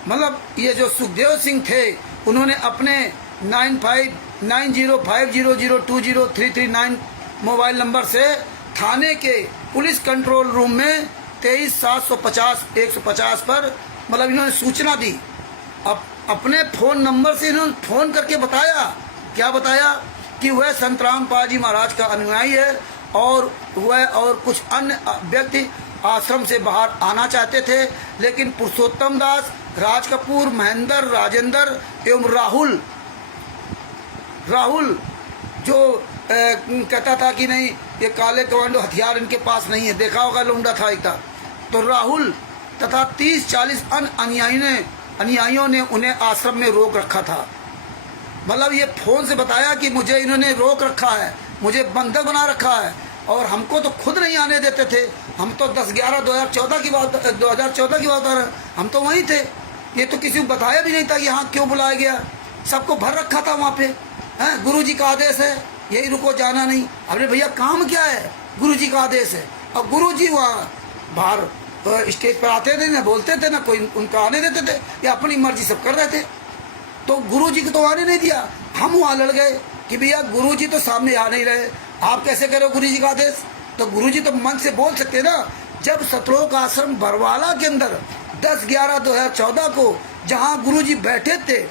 मतलब ये जो सुखदेव सिंह थे उन्होंने अपने 959050020339 मोबाइल नंबर से थाने के पुलिस कंट्रोल रूम में 23-750-150 पर मतलब इन्होंने सूचना दी। अब अपने फोन नंबर से इन्होंने फोन करके बताया, क्या बताया कि वह संतराम पाजी महाराज का अनुयायी है और वह और कुछ अन्य व्यक्ति आश्रम से बाहर आना चाहते थे, लेकिन पुरुषोत्तम दास, राज कपूर, महेंद्र, राजेंद्र एवं राहुल जो कहता था कि नहीं ये काले कमांडो हथियार इनके पास नहीं है, देखा होगा लौंडा था एक था, तो राहुल तथा 30-40 अन्य अनुयायियों ने उन्हें आश्रम में रोक रखा था। मतलब ये फोन से बताया कि मुझे इन्होंने रोक रखा है, मुझे बंधक बना रखा है और हमको तो खुद नहीं आने देते थे। हम तो 10/11/2014 की बात कर रहे हैं, हम तो वहीं थे। ये तो किसी को बताया भी नहीं था कि हाँ क्यों बुलाया गया, सबको भर रखा था वहाँ पे। हैं, गुरुजी का आदेश है, यही रुको, जाना नहीं। अरे भैया काम क्या है, गुरुजी का आदेश है। और गुरुजी वहाँ बाहर स्टेज पर आते थे ना, बोलते थे ना, कोई उनका आने देते थे या अपनी मर्जी सब कर रहे थे। तो गुरुजी को तो आने नहीं दिया। हम वहाँ लड़ गए कि भैया गुरुजी तो सामने आ नहीं रहे, आप कैसे करो गुरुजी का आदेश। तो गुरुजी तो मन से बोल सकते ना। जब सतलोक आश्रम बरवाला के अंदर 10/11/2014 को जहाँ गुरुजी बैठे थे,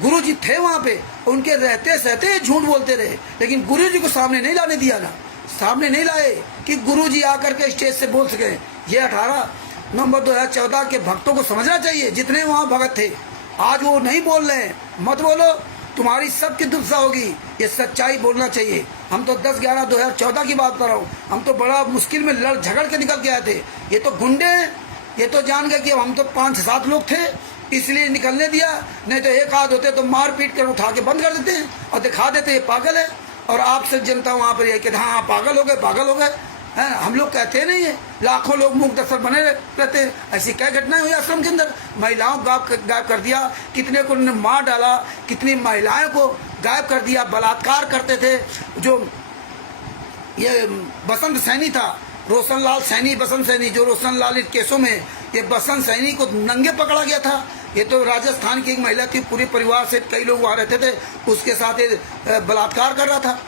गुरुजी थे वहाँ पे, उनके रहते सहते झूठ बोलते रहे, लेकिन गुरुजी को सामने नहीं लाने दिया ना, सामने नहीं लाए कि गुरुजी आकर के स्टेज से बोल सके। ये 18 नवंबर 2014 के भक्तों को समझना चाहिए, जितने वहाँ भगत थे। आज वो नहीं बोल रहे हैं, मत बोलो, तुम्हारी सबकी दुर्दशा होगी। ये सच्चाई बोलना चाहिए। हम तो 10/11/2014 की बात कर रहा हूँ, हम तो बड़ा मुश्किल में लड़ झगड़ के निकल के आए थे। ये तो गुंडे हैं, ये तो जान गए कि हम तो 5-7 लोग थे इसलिए निकलने दिया, नहीं तो एक आध होते तो मार पीट कर उठा के बंद कर देते हैं और दिखा देते ये पागल है। और आपसे जनता वहाँ पर ये कहते हाँ पागल हो गए हैं। हम लोग कहते नहीं है, लाखों लोग मुख दर्शक बने रहते हैं। ऐसी क्या घटनाएं हुई आश्रम के अंदर, महिलाओं को गायब कर दिया, कितने को उन्होंने मार डाला, कितनी महिलाओं को गायब कर दिया, बलात्कार करते थे। जो ये बसंत सैनी था, रोशनलाल सैनी, बसंत सैनी, जो रोशनलाल केसों में ये बसंत सैनी को नंगे पकड़ा गया था। ये तो राजस्थान की एक महिला थी, पूरे परिवार से कई लोग वहाँ रहते थे, उसके साथ ये बलात्कार कर रहा था,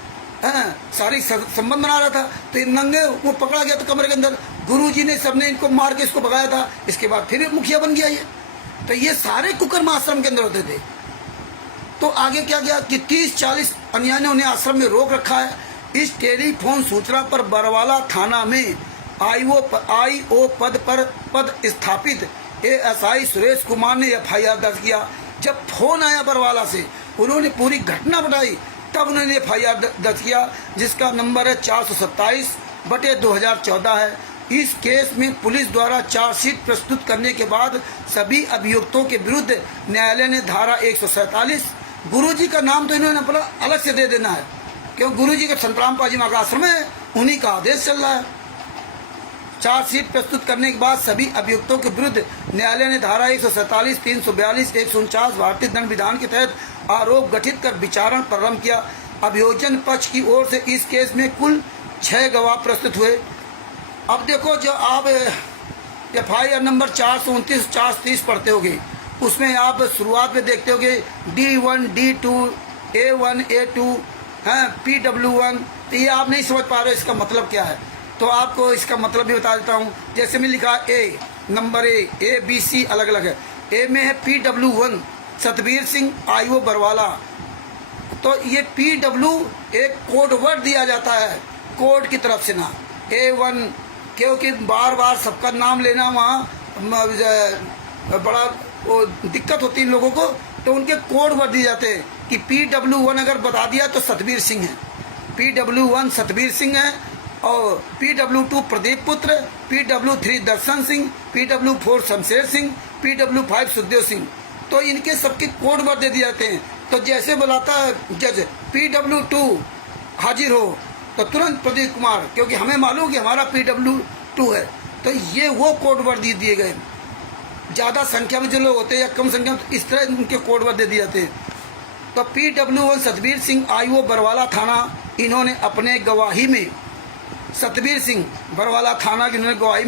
शारीरिक संबंध बना रहा था। तो ये नंगे वो पकड़ा गया था कमरे के अंदर, गुरुजी ने सबने इनको मार के इसको भगाया था। इसके बाद फिर मुखिया बन गया ये। तो ये सारे कुकर्म आश्रम के अंदर होते थे। तो आगे क्या किया कि 30-40 अन्यायियों ने उन्हें आश्रम में रोक रखा है। इस टेलीफोन सूचना पर बरवाला थाना में IO पद स्थापित ASI सुरेश कुमार ने FIR दर्ज किया। जब फोन आया बरवाला से, उन्होंने पूरी घटना बताई, तब उन्होंने FIR दर्ज किया, जिसका नंबर है 427/2014 है। इस केस में पुलिस द्वारा चार्जशीट प्रस्तुत करने के बाद सभी अभियुक्तों के विरुद्ध न्यायालय ने धारा 147, गुरुजी का नाम तो इन्होंने अपना अलग से दे देना है, क्योंकि गुरुजी का संतराम पाजी महाराज का आश्रम है, उन्हीं का आदेश चल रहा है। चार्जशीट प्रस्तुत करने के बाद सभी अभियुक्तों के विरुद्ध न्यायालय ने धारा 147, 342, 149 भारतीय दंड विधान के तहत आरोप गठित कर विचारण प्रारंभ किया। अभियोजन पक्ष की ओर से इस केस में कुल 6 गवाह प्रस्तुत हुए। अब देखो, जो आप FIR नंबर 429, 430 पढ़ते होगे, उसमें आप शुरुआत में देखते होगे D1, D2, A1, A2 हैं, PW1। तो ये आप नहीं समझ पा रहे इसका मतलब क्या है, तो आपको इसका मतलब भी बता देता हूँ। जैसे मैं लिखा A, number A, B, C अलग अलग है। A में है PW1 सतबीर सिंह IO बरवाला। तो ये PW एक कोड वर्ड दिया जाता है कोर्ट की तरफ से ना, A1, क्योंकि बार बार सबका नाम लेना वहाँ बड़ा वो दिक्कत होती है इन लोगों को, तो उनके कोड वर्ड दिए जाते हैं कि PW1 अगर बता दिया तो सतबीर सिंह है, PW1 सतबीर सिंह है और PW2 प्रदीप पुत्र, PW3 दर्शन सिंह, PW4 शमशेर सिंह, PW5 सुखदेव सिंह। तो इनके सबके कोड वर्ड दे दिए जाते हैं। तो जैसे बुलाता है जज PW2 हाजिर हो तो तुरंत प्रदीप कुमार, क्योंकि हमें मालूम कि हमारा PW2 है, तो ये वो कोड वर्ड दिए गए। ज़्यादा संख्या में जो लोग होते हैं या कम संख्या में, तो इस तरह उनके कोड वर्ड दे दिए जाते हैं। तो PW1 सतबीर सिंह IO बरवाला थाना, इन्होंने अपने गवाही में, सतबीर सिंह बरवाला थाना की इन्होंने गवाही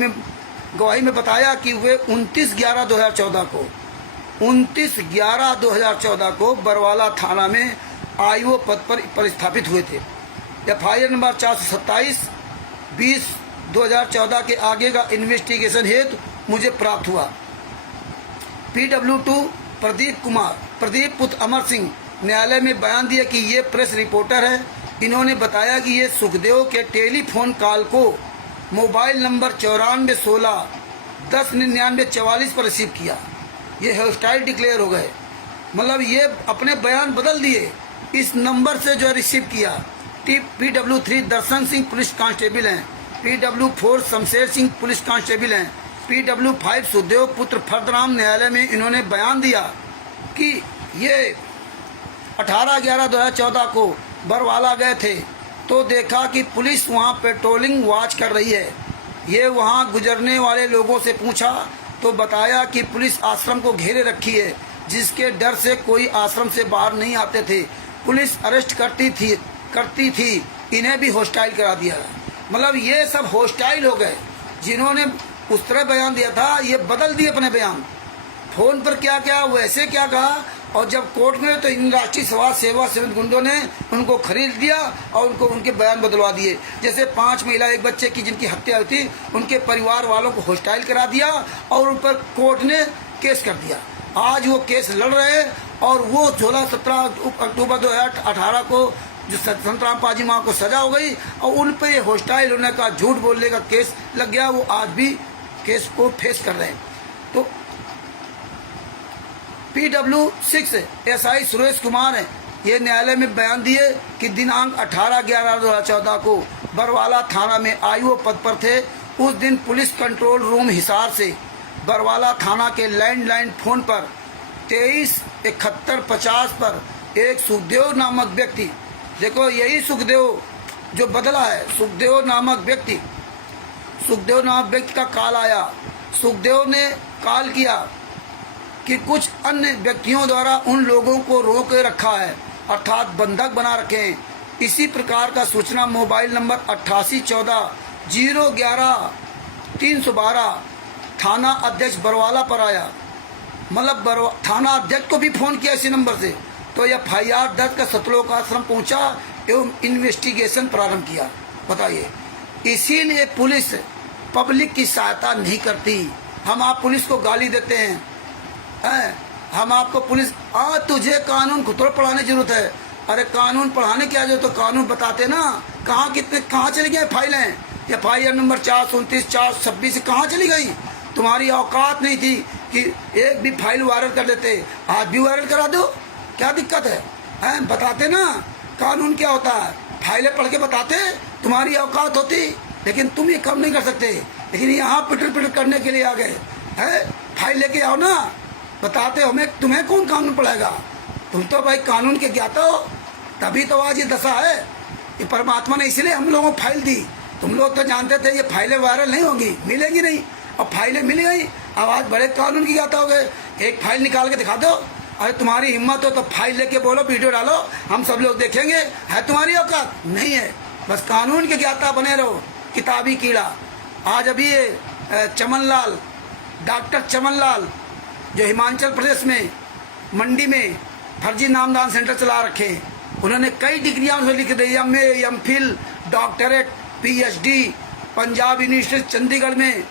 में बताया कि वे 29/11/2014 को बरवाला थाना में IO पद पर पदस्थापित हुए थे। FIR नंबर 427/20/2014 के आगे का इन्वेस्टिगेशन हेतु मुझे प्राप्त हुआ। PW2 प्रदीप पुत्र अमर सिंह न्यायालय में बयान दिया कि ये प्रेस रिपोर्टर है। इन्होंने बताया कि ये सुखदेव के टेलीफोन कॉल को मोबाइल नंबर 9416109944 पर रिसीव किया। ये हॉस्टाइल डिक्लेयर हो गए, मतलब ये अपने बयान बदल दिए। इस नंबर से जो रिसीव किया। PW3 दर्शन सिंह पुलिस कांस्टेबल हैं, PW4 Shamsher Singh police constable हैं, PW5 सुखदेव पुत्र फर्दराम न्यायालय में इन्होंने बयान दिया कि ये 18/11/2014 को बरवाला गए थे तो देखा कि पुलिस वहां पेट्रोलिंग वॉच कर रही है। ये वहां गुजरने वाले लोगों से पूछा तो बताया कि पुलिस आश्रम को घेरे रखी है, जिसके डर से कोई आश्रम से बाहर नहीं आते थे। पुलिस अरेस्ट करती थी, इन्हें भी हॉस्टाइल करा दिया। मतलब ये सब हॉस्टाइल हो गए। जिन्होंने उस तरह बयान दिया था ये बदल दिए अपने बयान। फोन पर क्या क्या वैसे क्या कहा, और जब कोर्ट में तो इन राष्ट्रीय समाज सेवा समिति गुंडों ने उनको खरीद लिया और उनको उनके बयान बदलवा दिए। जैसे 5 महिला 1 बच्चे की जिनकी हत्या हुई थी, उनके परिवार वालों को हॉस्टाइल करा दिया और उन पर कोर्ट ने केस कर दिया। आज वो केस लड़ रहे हैं और वो 16-17 अक्टूबर 2018 को जो संतराम पाजी माँ को सजा हो गई और उन पर ये हॉस्टाइल होने का, झूठ बोलने का केस लग गया। वो आज भी केस को फेस कर रहे हैं। तो PW6 SI सुरेश कुमार हैं, ये न्यायालय में बयान दिए कि दिनांक 18/11/2014 को बरवाला थाना में IO पद पर थे। उस दिन पुलिस कंट्रोल रूम हिसार से बरवाला थाना के लैंडलाइन फोन पर 237150 पर एक सुखदेव नामक व्यक्ति, देखो यही सुखदेव जो बदला है, सुखदेव नामक व्यक्ति का कॉल आया। सुखदेव ने कॉल किया कि कुछ अन्य व्यक्तियों द्वारा उन लोगों को रोक रखा है, अर्थात बंधक बना रखे हैं। इसी प्रकार का सूचना मोबाइल नंबर 8814-011-312 थाना अध्यक्ष बरवाला पर आया। मतलब थाना अध्यक्ष को भी फोन किया इसी नंबर से। तो FIR दर्ज कर सतलोक आश्रम पहुंचा एवं इन्वेस्टिगेशन प्रारंभ किया। बताइए, इसीलिए पुलिस पब्लिक की सहायता नहीं करती। हम आप पुलिस को गाली देते हैं, हम आपको पुलिस तुझे कानून को थोड़ा पढ़ाने की जरूरत है। अरे कानून पढ़ाने की जरूरत, तो कानून बताते ना। कहाँ चली गई फाइलें? FIR नंबर 429 426 कहाँ चली गई? तुम्हारी औकात नहीं थी कि एक भी फाइल वायरल कर देते, आज भी वायरल करा दो, क्या दिक्कत है? बताते ना कानून क्या होता है, फाइलें पढ़ के बताते, तुम्हारी औकात होती। लेकिन तुम ये कम नहीं कर सकते। लेकिन यहाँ पिटर करने के लिए आ गए हैं। फाइल लेके आओ ना, बताते हमें। तुम्हें कौन कानून पढ़ाएगा? तुम तो भाई कानून के ज्ञाता हो, तभी तो आज ये दशा है। ये परमात्मा ने इसलिए हम लोगों को फाइल दी। तुम लोग तो जानते थे ये फाइलें वायरल नहीं होंगी, मिलेंगी नहीं, और फाइलें मिल गई। अब आज बड़े कानून की ज्ञाता हो गए। एक फाइल निकाल के दिखा दो। अरे तुम्हारी हिम्मत हो तो फाइल लेके बोलो, वीडियो डालो, हम सब लोग देखेंगे। है तुम्हारी औकात? नहीं है। बस कानून के ज्ञाता बने रहो, किताबी कीड़ा। आज अभी ये चमनलाल, डॉक्टर चमनलाल, जो हिमाचल प्रदेश में मंडी में फर्जी नामदान सेंटर चला रखे हैं, उन्होंने कई डिग्रियां उसमें लिख दी, MA, MPhil, doctorate, PhD, Punjab university Chandigarh में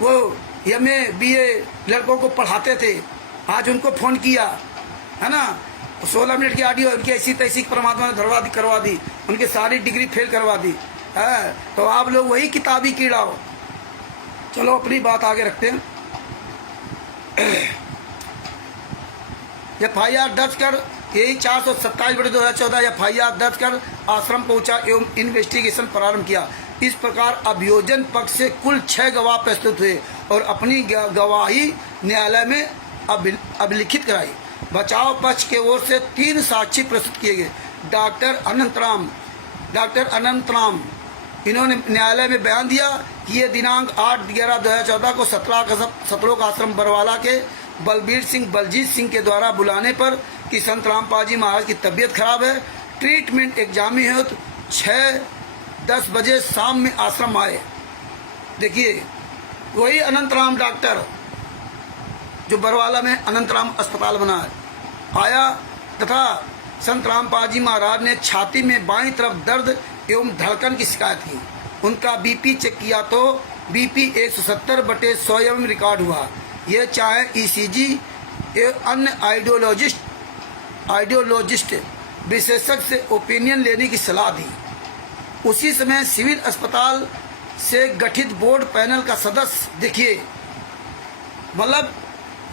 वो MA BA लड़कों को पढ़ाते थे। आज उनको फ़ोन किया है ना, 16 मिनट की ऑडियो उनकी ऐसी तैसी परमात्मा ने करवा दी, उनकी सारी डिग्री फेल करवा दी है। तो आप लोग वही किताबी कीड़ा हो। चलो अपनी बात आगे रखते हैं। FIR दर्ज कर यही 427/2014 FIR दर्ज कर आश्रम पहुंचा एवं इन्वेस्टिगेशन प्रारंभ किया। इस प्रकार अभियोजन पक्ष से कुल 6 गवाह प्रस्तुत हुए और अपनी गवाही न्यायालय में अभिलिखित कराई। बचाव पक्ष के ओर से 3 साक्षी प्रस्तुत किए गए। डॉक्टर अनंतराम इन्होंने न्यायालय में बयान दिया कि ये दिनांक 8/11/2014 को सतलोक आश्रम बरवाला के बलबीर सिंह बलजीत सिंह के द्वारा बुलाने पर कि संत रामपाल जी महाराज की तबीयत खराब है, ट्रीटमेंट एग्जाम है, तो 6-10 बजे शाम में आश्रम आए। देखिए वही अनंतराम डॉक्टर जो बरवाला में अनंतराम अस्पताल बना है, आया तथा संत रामपाल जी महाराज ने छाती में बाईं तरफ दर्द एवं धड़कन की शिकायत की। उनका बीपी चेक किया तो बीपी 170/100 mm रिकॉर्ड हुआ। ये चाहे ECG एवं अन्य आइडियोलॉजिस्ट विशेषज्ञ से ओपिनियन लेने की सलाह दी। उसी समय सिविल अस्पताल से गठित बोर्ड पैनल का सदस्य, देखिए मतलब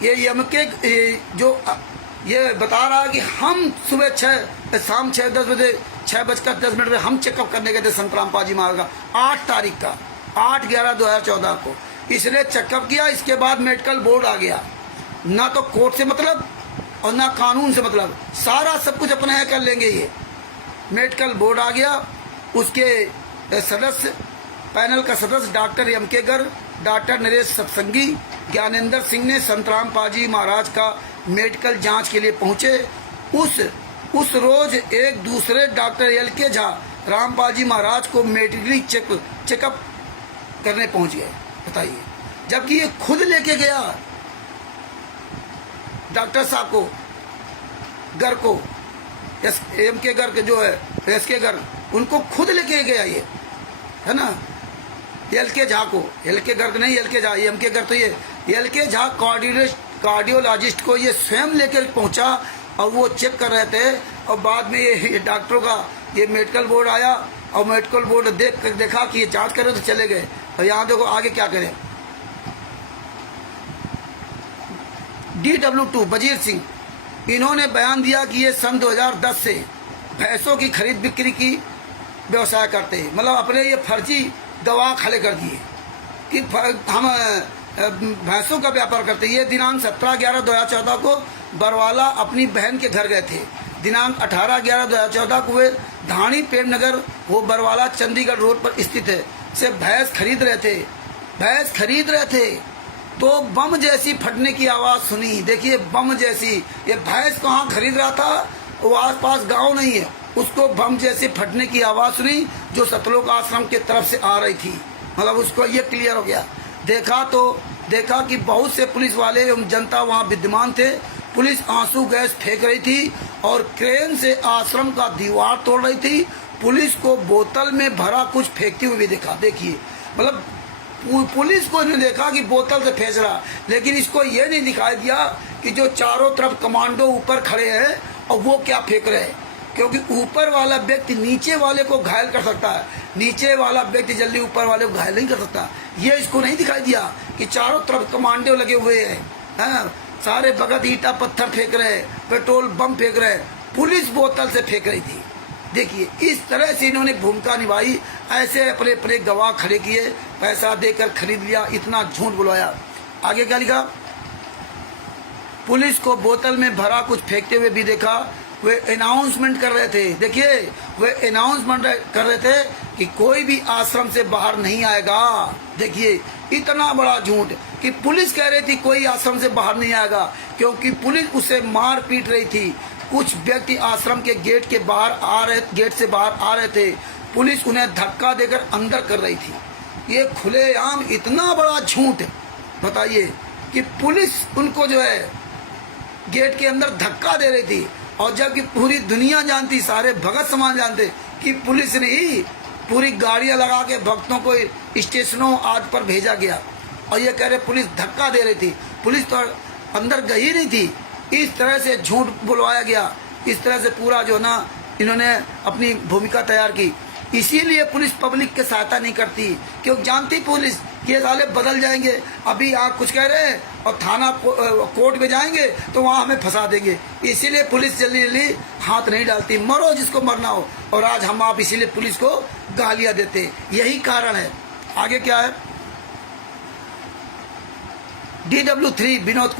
ये यमके जो ये बता रहा है कि हम सुबह शाम 6-10 बजे 6:10 में हम चेकअप करने गए थे संत रामपाल जी महाराज का 8 तारीख का 8/11/2014 को। इसने चेकअप किया, इसके बाद मेडिकल बोर्ड आ गया। ना तो कोर्ट से मतलब और ना कानून से मतलब, सारा सब कुछ अपने यहाँ कर लेंगे। ये मेडिकल बोर्ड आ गया, उसके सदस्य पैनल का सदस्य doctor MK Garg, doctor Naresh Satsangi, Gyanendra Singh ने संत रामपाल जी महाराज का मेडिकल जांच के लिए पहुंचे। उस रोज एक दूसरे डॉक्टर LK झा रामपाल जी महाराज को मेडिकली चेकअप करने पहुंच गए। बताइए, जबकि ये खुद लेके गया डॉक्टर साहब को, गर्ग को, MK गर्ग जो है SK गर्ग, उनको खुद लेके गया ये, है ना। LK झा को, LK गर्ग नहीं, LK झा, MK गर्ग तो ये LK झा कार्डियोलॉजिस्ट को ये स्वयं लेकर पहुंचा और वो चेक कर रहे थे। और बाद में ये डॉक्टरों का ये मेडिकल बोर्ड आया और मेडिकल बोर्ड देखा कि ये जांच करे तो चले गए। और यहाँ देखो आगे क्या करें। DW2 बजीर सिंह, इन्होंने बयान दिया कि ये सन 2010 से भैंसों की खरीद बिक्री की व्यवसाय करते हैं। मतलब अपने ये फर्जी दवा खड़े कर दिए कि हम भैंसों का व्यापार करते। ये दिनांक 17/11/2014 को बरवाला अपनी बहन के घर गए थे। दिनांक 18/11/2014 को वे धानी प्रेमनगर वो बरवाला चंडीगढ़ रोड पर स्थित है से भैंस खरीद रहे थे तो बम जैसी फटने की आवाज़ सुनी। देखिए बम जैसी, ये भैंस कहाँ खरीद रहा था, वो आसपास गांव नहीं है, उसको बम जैसे फटने की आवाज़ सुनी जो सतलोक आश्रम के तरफ से आ रही थी। मतलब उसको ये क्लियर हो गया। देखा कि बहुत से पुलिस वाले एवं जनता वहाँ विद्यमान थे। पुलिस आंसू गैस फेंक रही थी और क्रेन से आश्रम का दीवार तोड़ रही थी। पुलिस को बोतल में भरा कुछ फेंकते हुए भी देखा। देखिए मतलब पुलिस को इन्होंने देखा कि बोतल से फेंक रहा, लेकिन इसको ये नहीं दिखाई दिया कि जो चारों तरफ कमांडो ऊपर खड़े हैं और वो क्या फेंक रहे हैं, क्योंकि ऊपर वाला व्यक्ति नीचे वाले को घायल कर सकता है, नीचे वाला व्यक्ति जल्दी ऊपर वाले को घायल नहीं कर सकता। ये इसको नहीं दिखाई दिया कि चारों तरफ कमांडो लगे हुए हैं, सारे भगत ईटा पत्थर फेंक रहे, पेट्रोल बम फेंक रहे, पुलिस बोतल से फेंक रही थी। देखिए इस तरह से इन्होंने भूमिका निभाई, ऐसे अपने अपने गवाह खड़े किए, पैसा देकर खरीद लिया, इतना झूठ बुलवाया। आगे क्या लिखा, पुलिस को बोतल में भरा कुछ फेंकते हुए भी देखा। वे अनाउंसमेंट कर रहे थे, देखिए वे अनाउंसमेंट कर रहे थे कि कोई भी आश्रम से बाहर नहीं आएगा। देखिए इतना बड़ा झूठ कि पुलिस कह रही थी कोई आश्रम से बाहर नहीं आएगा, क्योंकि पुलिस उसे मार पीट रही थी। कुछ व्यक्ति आश्रम के गेट से बाहर आ रहे थे, पुलिस उन्हें धक्का देकर अंदर कर रही थी। ये खुलेआम इतना बड़ा झूठ, बताइए कि पुलिस उनको जो है गेट के अंदर धक्का दे रही थी, और जबकि पूरी दुनिया जानती, सारे भगत समाज जानते कि पुलिस ने ही पूरी गाड़ियां लगा के भक्तों को स्टेशनों आदि पर भेजा गया, और ये कह रहे पुलिस धक्का दे रही थी। पुलिस तो अंदर गई नहीं थी। इस तरह से झूठ बुलवाया गया, इस तरह से पूरा जो ना इन्होंने अपनी भूमिका तैयार की। इसीलिए पुलिस पब्लिक की सहायता नहीं करती, क्योंकि जानती पुलिस ये साले बदल जाएंगे। अभी आप कुछ कह रहे हैं और थाना कोर्ट में जाएंगे तो वहाँ हमें फंसा देंगे। इसीलिए पुलिस जल्दी जल्दी हाथ नहीं डालती, मरो जिसको मरना हो। और आज हम आप इसीलिए पुलिस को गालियाँ देते हैं, यही कारण है। आगे क्या है, DW3 विनोद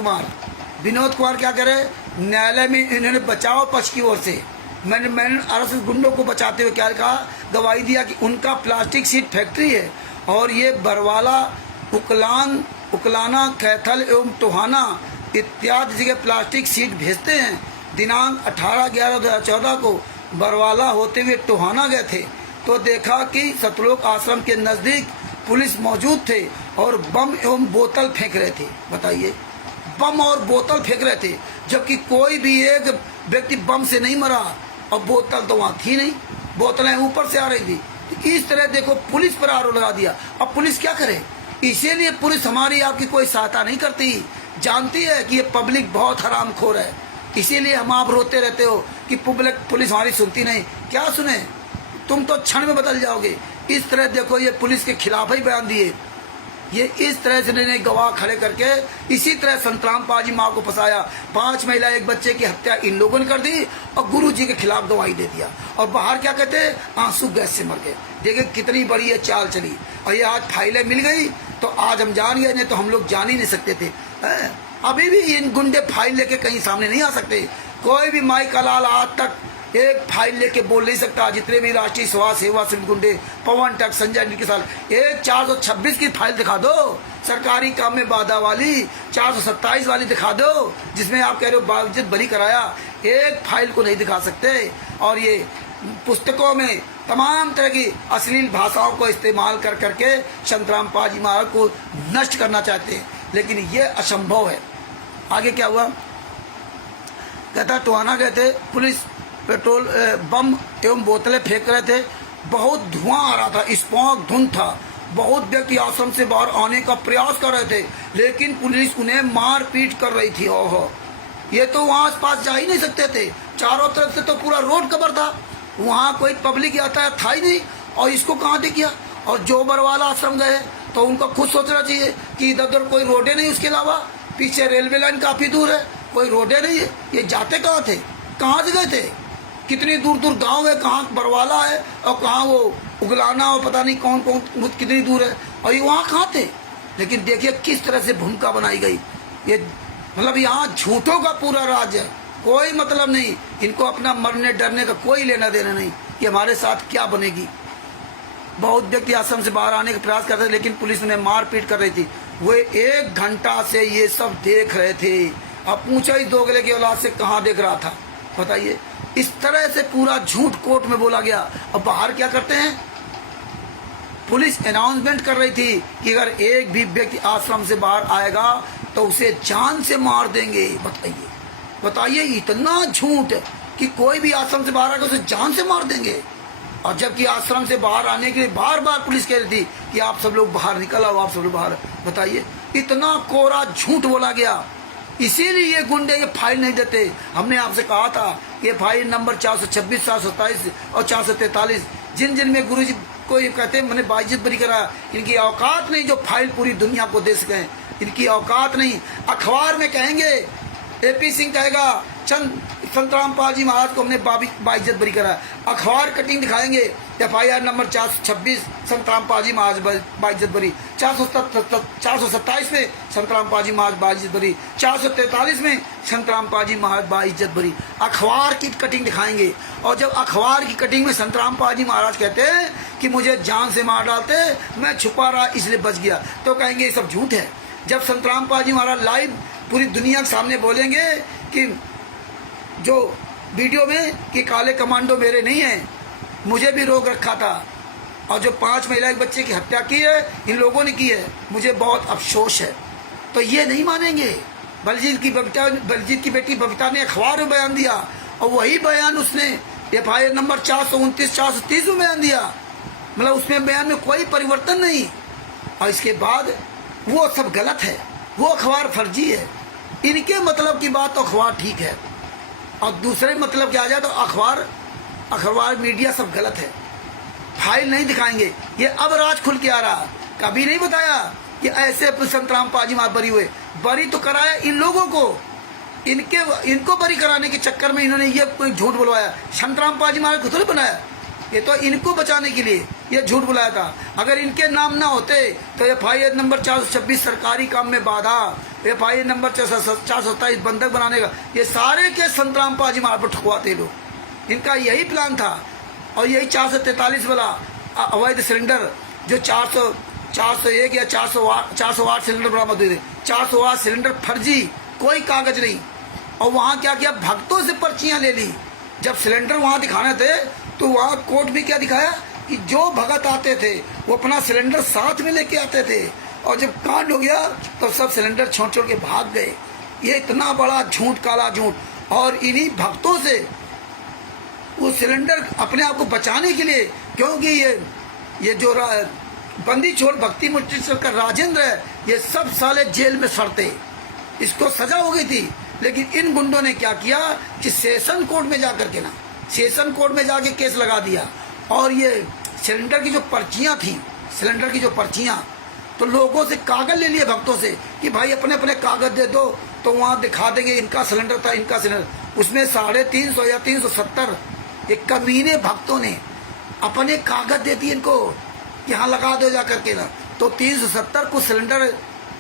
कुमार क्या करे, न्यायालय में इन्होंने बचाव पक्ष की ओर से मैंने आरएसएस गुंडों को बचाते हुए क्या कहा, गवाही दिया कि उनका प्लास्टिक सीट फैक्ट्री है और ये बरवाला, उकलाना, कैथल एवं टोहाना इत्यादि जगह प्लास्टिक सीट भेजते हैं। दिनांक 18/11/2014 को बरवाला होते हुए टोहाना गए थे तो देखा कि सतलोक आश्रम के नज़दीक पुलिस मौजूद थे और बम एवं बोतल फेंक रहे थे। बताइए, बम और बोतल फेंक रहे थे, जबकि कोई भी एक व्यक्ति बम से नहीं मरा और बोतल तो वहाँ थी नहीं, बोतलें ऊपर से आ रही थी। तो इस तरह देखो पुलिस पर आरोप लगा दिया। अब पुलिस क्या करे, इसीलिए पुलिस हमारी आपकी कोई सहायता नहीं करती, जानती है कि ये पब्लिक बहुत हरामखोर है। इसीलिए हम आप रोते रहते हो कि पुलिस हमारी सुनती नहीं। क्या सुने, तुम तो क्षण में बदल जाओगे। इस तरह देखो ये पुलिस के खिलाफ ही बयान दिए, ये इस तरह से इन्होंने गवाह खड़े करके इसी तरह संतराम पाजी माँ को फंसाया। 5 महिला 1 बच्चे की हत्या इन लोगों ने कर दी और गुरु जी के खिलाफ गवाही दे दिया। और बाहर क्या कहते हैं, आंसू गैस से मर गए। देखिए कितनी बड़ी ये चाल चली। और ये आज फाइलें मिल गई तो आज हम जान गए, नहीं तो हम लोग जान ही नहीं सकते थे। अभी भी इन गुंडे फाइल लेके कहीं सामने नहीं आ सकते। कोई भी माई का लाल आज तक एक फाइल लेके बोल नहीं सकता। जितने भी राष्ट्रीय समाज सेवा संघ गुंडे, पवन टक, संजय के साथ एक 426 की फाइल दिखा दो, सरकारी काम में बाधा वाली 427 वाली दिखा दो, जिसमें आप कह रहे हो बावजूद बरी कराया। एक फाइल को नहीं दिखा सकते। और ये पुस्तकों में तमाम तरह की अश्लील भाषाओं को इस्तेमाल कर करके संतराम पाजी महाराज को नष्ट करना चाहते हैं, लेकिन ये असंभव है। आगे क्या हुआ, कहता टोहाना गए थे, पुलिस पेट्रोल बम एवं बोतलें फेंक रहे थे, बहुत धुआं आ रहा था, स्मॉग धुंध था। बहुत व्यक्ति आश्रम से बाहर आने का प्रयास कर रहे थे, लेकिन पुलिस उन्हें मार पीट कर रही थी। ओहो, ये तो वहाँ आस पास जा ही नहीं सकते थे, चारों तरफ से तो पूरा रोड कवर था, वहाँ कोई पब्लिक यातायात था ही नहीं। और इसको कहाँ दे किया। और जो बरवाला आश्रम गए तो उनको खुद सोचना चाहिए कि इधर उधर कोई रोडे नहीं, उसके अलावा पीछे रेलवे लाइन काफ़ी दूर है, कोई रोडे नहीं है। ये जाते कहाँ थे, कहाँ से गए थे, कितनी दूर दूर गांव है, कहाँ बरवाला है और कहाँ वो उगलाना और पता नहीं कौन कौन कितनी दूर है, और ये वहाँ कहाँ थे। लेकिन देखिए किस तरह से भूमिका बनाई गई। ये मतलब यहाँ झूठों का पूरा राज है, कोई मतलब नहीं। इनको अपना मरने डरने का कोई लेना देना नहीं कि हमारे साथ क्या बनेगी। बहुत व्यक्ति आश्रम से बाहर आने का प्रयास करते थे, लेकिन पुलिस उन्हें मार पीट कर रही थी। वे 1 घंटा से ये सब देख रहे थे। अब पूछो इस दोगले की औलाद से कहाँ देख रहा था, बताइए। इस तरह से पूरा झूठ कोर्ट में बोला गया। अब बाहर क्या करते हैं, पुलिस अनाउंसमेंट कर रही थी कि अगर एक भी व्यक्ति आश्रम से बाहर आएगा तो उसे जान से मार देंगे। बताइए बताइए, इतना झूठ कि कोई भी आश्रम से बाहर आएगा उसे जान से मार देंगे। और जबकि आश्रम से बाहर आने के लिए बार बार पुलिस कह रही थी कि आप सब लोग बाहर निकल आओ, आप सब लोग बाहर। बताइए, इतना कोरा झूठ बोला गया। इसीलिए ये गुंडे ये फाइल नहीं देते। हमने आपसे कहा था कि फाइल नंबर 426, 427 और 443 जिन में गुरुजी को ये कहते हैं मैंने बाइज्जत बरी करा, इनकी औकात नहीं जो फाइल पूरी दुनिया को दे सकें, इनकी औकात नहीं। अखबार में कहेंगे, AP सिंह कहेगा संतराम पाजी महाराज को हमने बाइज्जत बरी करा, अखबार कटिंग दिखाएंगे, FIR नंबर 426 संतराम पाजी महाराज बाइज्जत बरी, 427 में संतराम पाजी महाराज बाइज्जत बरी, 443 में संतराम पाजी महाराज बाइज्जत बरी। अखबार की कटिंग दिखाएंगे। और जब अखबार की कटिंग में संतराम पाजी महाराज कहते हैं कि मुझे जान से मार डालते, मैं छुपा रहा इसलिए बच गया, तो कहेंगे ये सब झूठ है। जब संतराम पाजी महाराज लाइव पूरी दुनिया के सामने बोलेंगे कि जो वीडियो में कि काले कमांडो मेरे नहीं हैं, मुझे भी रोक रखा था, और जो 5 महिला एक बच्चे की हत्या की है इन लोगों ने की है, मुझे बहुत अफसोस है, तो ये नहीं मानेंगे। बलजीत की बेटी बबीता ने अखबार में बयान दिया और वही बयान उसने FIR नंबर 429, 430 में बयान दिया। मतलब उसमें बयान में कोई परिवर्तन नहीं। और इसके बाद वो सब गलत है, वो अखबार फर्जी है। इनके मतलब की बात तो अखबार ठीक है, और दूसरे मतलब क्या आ जाए तो अखबार मीडिया सब गलत है। फाइल नहीं दिखाएंगे। ये अब राज खुल के आ रहा, कभी नहीं बताया कि ऐसे संत रामपाल जी महाराज बरी हुए। बरी तो कराया इन लोगों को, इनको बरी कराने के चक्कर में इन्होंने ये झूठ बुलवाया। संत रामपाल जी महाराज को थोड़ी बनाया, ये तो इनको बचाने के लिए ये झूठ बुलाया था। अगर इनके नाम ना होते तो FIR नंबर 426 सरकारी काम में बाधा, FIR नंबर 427 बंधक बनाने का, ये सारे के संत रामपाल जी महाराज पर ठुकवाते लोग। इनका यही प्लान था। और यही 443 वाला अवैध सिलेंडर जो 401 या 408 सिलेंडर बरामद हुए थे, 408 सिलेंडर फर्जी, कोई कागज नहीं। और वहाँ क्या किया, भक्तों से पर्चियाँ ले ली। जब सिलेंडर वहाँ दिखाने थे तो वहाँ कोर्ट में क्या दिखाया कि जो भगत आते थे वो अपना सिलेंडर साथ में लेके आते थे, और जब कांड हो गया तो सब सिलेंडर छोड़ के भाग गए। ये इतना बड़ा झूठ, काला झूठ। और इन्हीं भक्तों से वो सिलेंडर अपने आप को बचाने के लिए, क्योंकि ये जो बंदी छोड़ भक्ति मुक्ति का राजेंद्र है, ये सब साले जेल में सड़ते, इसको सजा हो गई थी। लेकिन इन गुंडों ने क्या किया कि सेशन कोर्ट में जाकर के सेशन कोर्ट में जाके केस लगा दिया। और ये सिलेंडर की जो पर्चियां थी, सिलेंडर की जो पर्चियां, तो लोगों से कागज ले लिए भक्तों से कि भाई अपने अपने कागज दे दो, तो वहाँ दिखा देंगे इनका सिलेंडर था, इनका सिलेंडर। उसमें 350 या 370 एक कमीने भक्तों ने अपने कागज दे दिए इनको, यहाँ लगा दो जा करके ना। तो 370 को सिलेंडर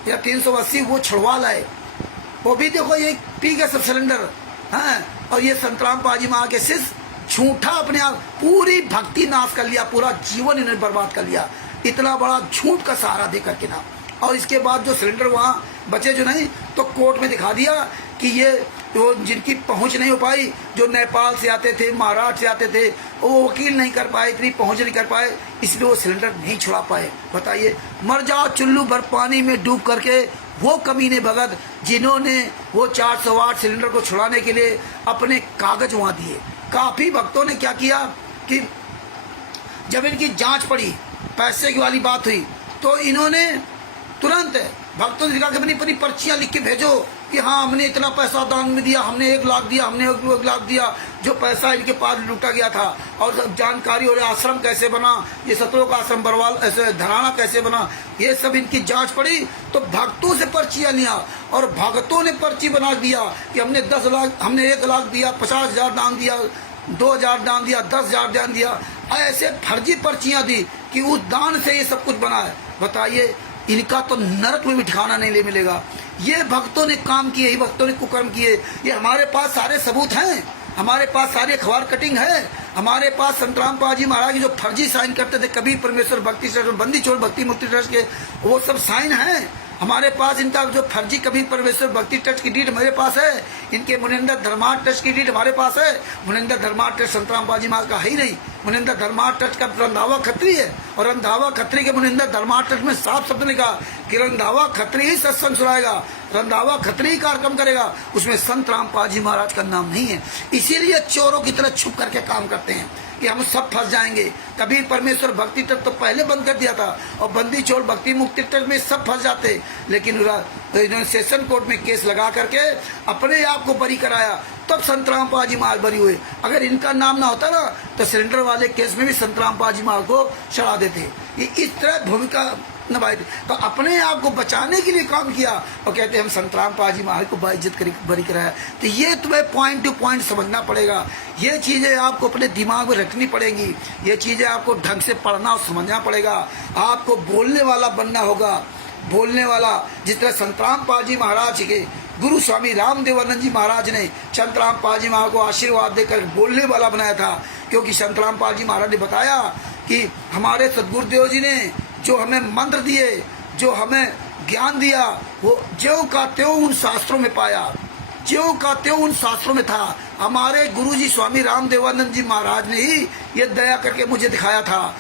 या 380 वो छुड़वा लाए। वो भी देखो ये पी गए सब सिलेंडर। हाँ, और ये संत रामपाल जी महाराज के शिष्य झूठा अपने आप पूरी भक्ति नाश कर लिया, पूरा जीवन इन्होंने बर्बाद कर लिया, इतना बड़ा झूठ का सहारा दे करके ना। और इसके बाद जो सिलेंडर वहाँ बचे जो नहीं, तो कोर्ट में दिखा दिया कि ये वो जिनकी पहुंच नहीं हो पाई, जो नेपाल से आते थे, महाराष्ट्र से आते थे, वो वकील नहीं कर पाए, इतनी पहुंच नहीं कर पाए, इसलिए वो सिलेंडर नहीं छुड़ा पाए। बताइए, मर जाओ चुल्लू भर पानी में डूब करके वो कमीने भगत जिन्होंने वो 408 सिलेंडर को छुड़ाने के लिए अपने कागज वहाँ दिए। काफ़ी भक्तों ने क्या किया कि जब इनकी जांच पड़ी, पैसे की वाली बात हुई, तो इन्होंने तुरंत भक्तों ने कहा कि अपनी पर्चियाँ लिख के भेजो कि हाँ हमने इतना पैसा दान में दिया, हमने 1 लाख दिया, हमने 1 लाख दिया, जो पैसा इनके पास लूटा गया था। और सब जानकारी, और आश्रम कैसे बना, ये सतलोक आश्रम बरवाल ऐसे धराना कैसे बना, ये सब इनकी जांच पड़ी। तो भक्तों से पर्चियाँ लिया और भक्तों ने पर्ची बना दिया कि हमने 10 लाख, हमने 1 लाख दिया, 50,000 दान दिया, 2,000 दान दिया, 10,000 दान दिया। ऐसे फर्जी पर्चियाँ दी कि उस दान से ये सब कुछ बना है। बताइए, इनका तो नरक में भी ठिकाना नहीं ले मिलेगा। ये भक्तों ने काम किए, ये भक्तों ने कुकर्म किए। ये हमारे पास सारे सबूत हैं, हमारे पास सारी अखबार कटिंग है, हमारे पास संत रामपाल जी महाराज जो फर्जी साइन करते थे, कबीर परमेश्वर भक्ति ट्रस्ट, बंदी छोड़ भक्ति मुक्ति ट्रस्ट के, वो सब साइन हैं हमारे पास। इनका जो फर्जी कबीर परमेश्वर भक्ति ट्रस्ट की डीड हमारे पास है, इनके मुनिंदर धर्मार्थ ट्रस्ट की डीड हमारे पास है। मुनिंदर धर्मार्थ ट्रस्ट संत रामपाल जी महाराज का है ही नहीं। मुनिंदर धर्मार्थ ट्रस्ट का रंधावा खत्री है, और रंधावा खत्री के मुनिंदर धर्मार्थ ट्रस्ट में साफ शब्द ने कहा कि रंधावा खत्री ही सत्संग सुनाएगा, रंधावा खत्री ही कार्यक्रम करेगा, उसमें संत रामपाल जी महाराज का नाम नहीं है। इसीलिए चोरों की तरह छुप करके काम करते हैं कि हम सब फंस जाएंगे। कबीर परमेश्वर भक्ति ट्रस्ट तो पहले बंद कर दिया था, और बंदी छोड़ भक्ति मुक्ति ट्रस्ट में सब फंस जाते, लेकिन इन्होंने सेशन कोर्ट में केस लगा करके अपने आप को बरी कराया, तब संत रामपाल जी महाराज बरी हुए। अगर इनका नाम ना होता ना तो सिलेंडर वाले केस में भी संत रामपाल जी महाराज को चढ़ा देते। ये इस तरह भूमिका निभाई, तो अपने आप को बचाने के लिए काम किया और कहते हैं हम संत रामपाल जी महाराज को बाइज्जत बरी कराया। तो ये तुम्हें पॉइंट टू पॉइंट समझना पड़ेगा, ये चीज़ें आपको अपने दिमाग में रखनी पड़ेंगी, ये चीज़ें आपको ढंग से पढ़ना और समझना पड़ेगा। आपको बोलने वाला बनना होगा, बोलने वाला। जिस तरह संत रामपाल जी महाराज के गुरु स्वामी रामदेवानंद जी महाराज ने संत रामपाल जी महाराज को आशीर्वाद देकर बोलने वाला बनाया था, क्योंकि संत रामपाल जी महाराज ने बताया कि हमारे सदगुरुदेव जी ने जो हमें मंत्र दिए, जो हमें ज्ञान दिया, वो ज्यों का त्यों उन शास्त्रों में पाया, ज्यों का त्यों उन शास्त्रों में था। हमारे गुरुजी स्वामी रामदेवानंद जी महाराज ने ही ये दया करके मुझे दिखाया था,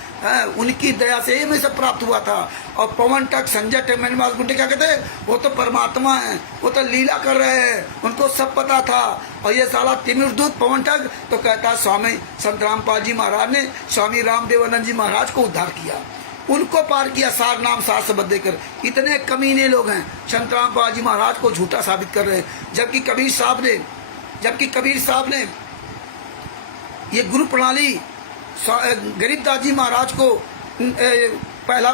उनकी दया से ही मैं सब प्राप्त हुआ था। और पवन टक संजय टेमेनवास गुंडे क्या कहते हैं, वो तो परमात्मा है, वो तो लीला कर रहे हैं, उनको सब पता था। और ये साला तिमिर दूत पवन टक तो कहता स्वामी संत रामपाल जी महाराज ने स्वामी रामदेवानंद जी महाराज को उद्धार किया, उनको पार किया सार नाम सार शब्द देकर। इतने कमीने लोग हैं संत रामपाल जी महाराज को झूठा साबित कर रहे हैं। जबकि कबीर साहब ने ये गुरु प्रणाली गरीबदास जी महाराज को पहला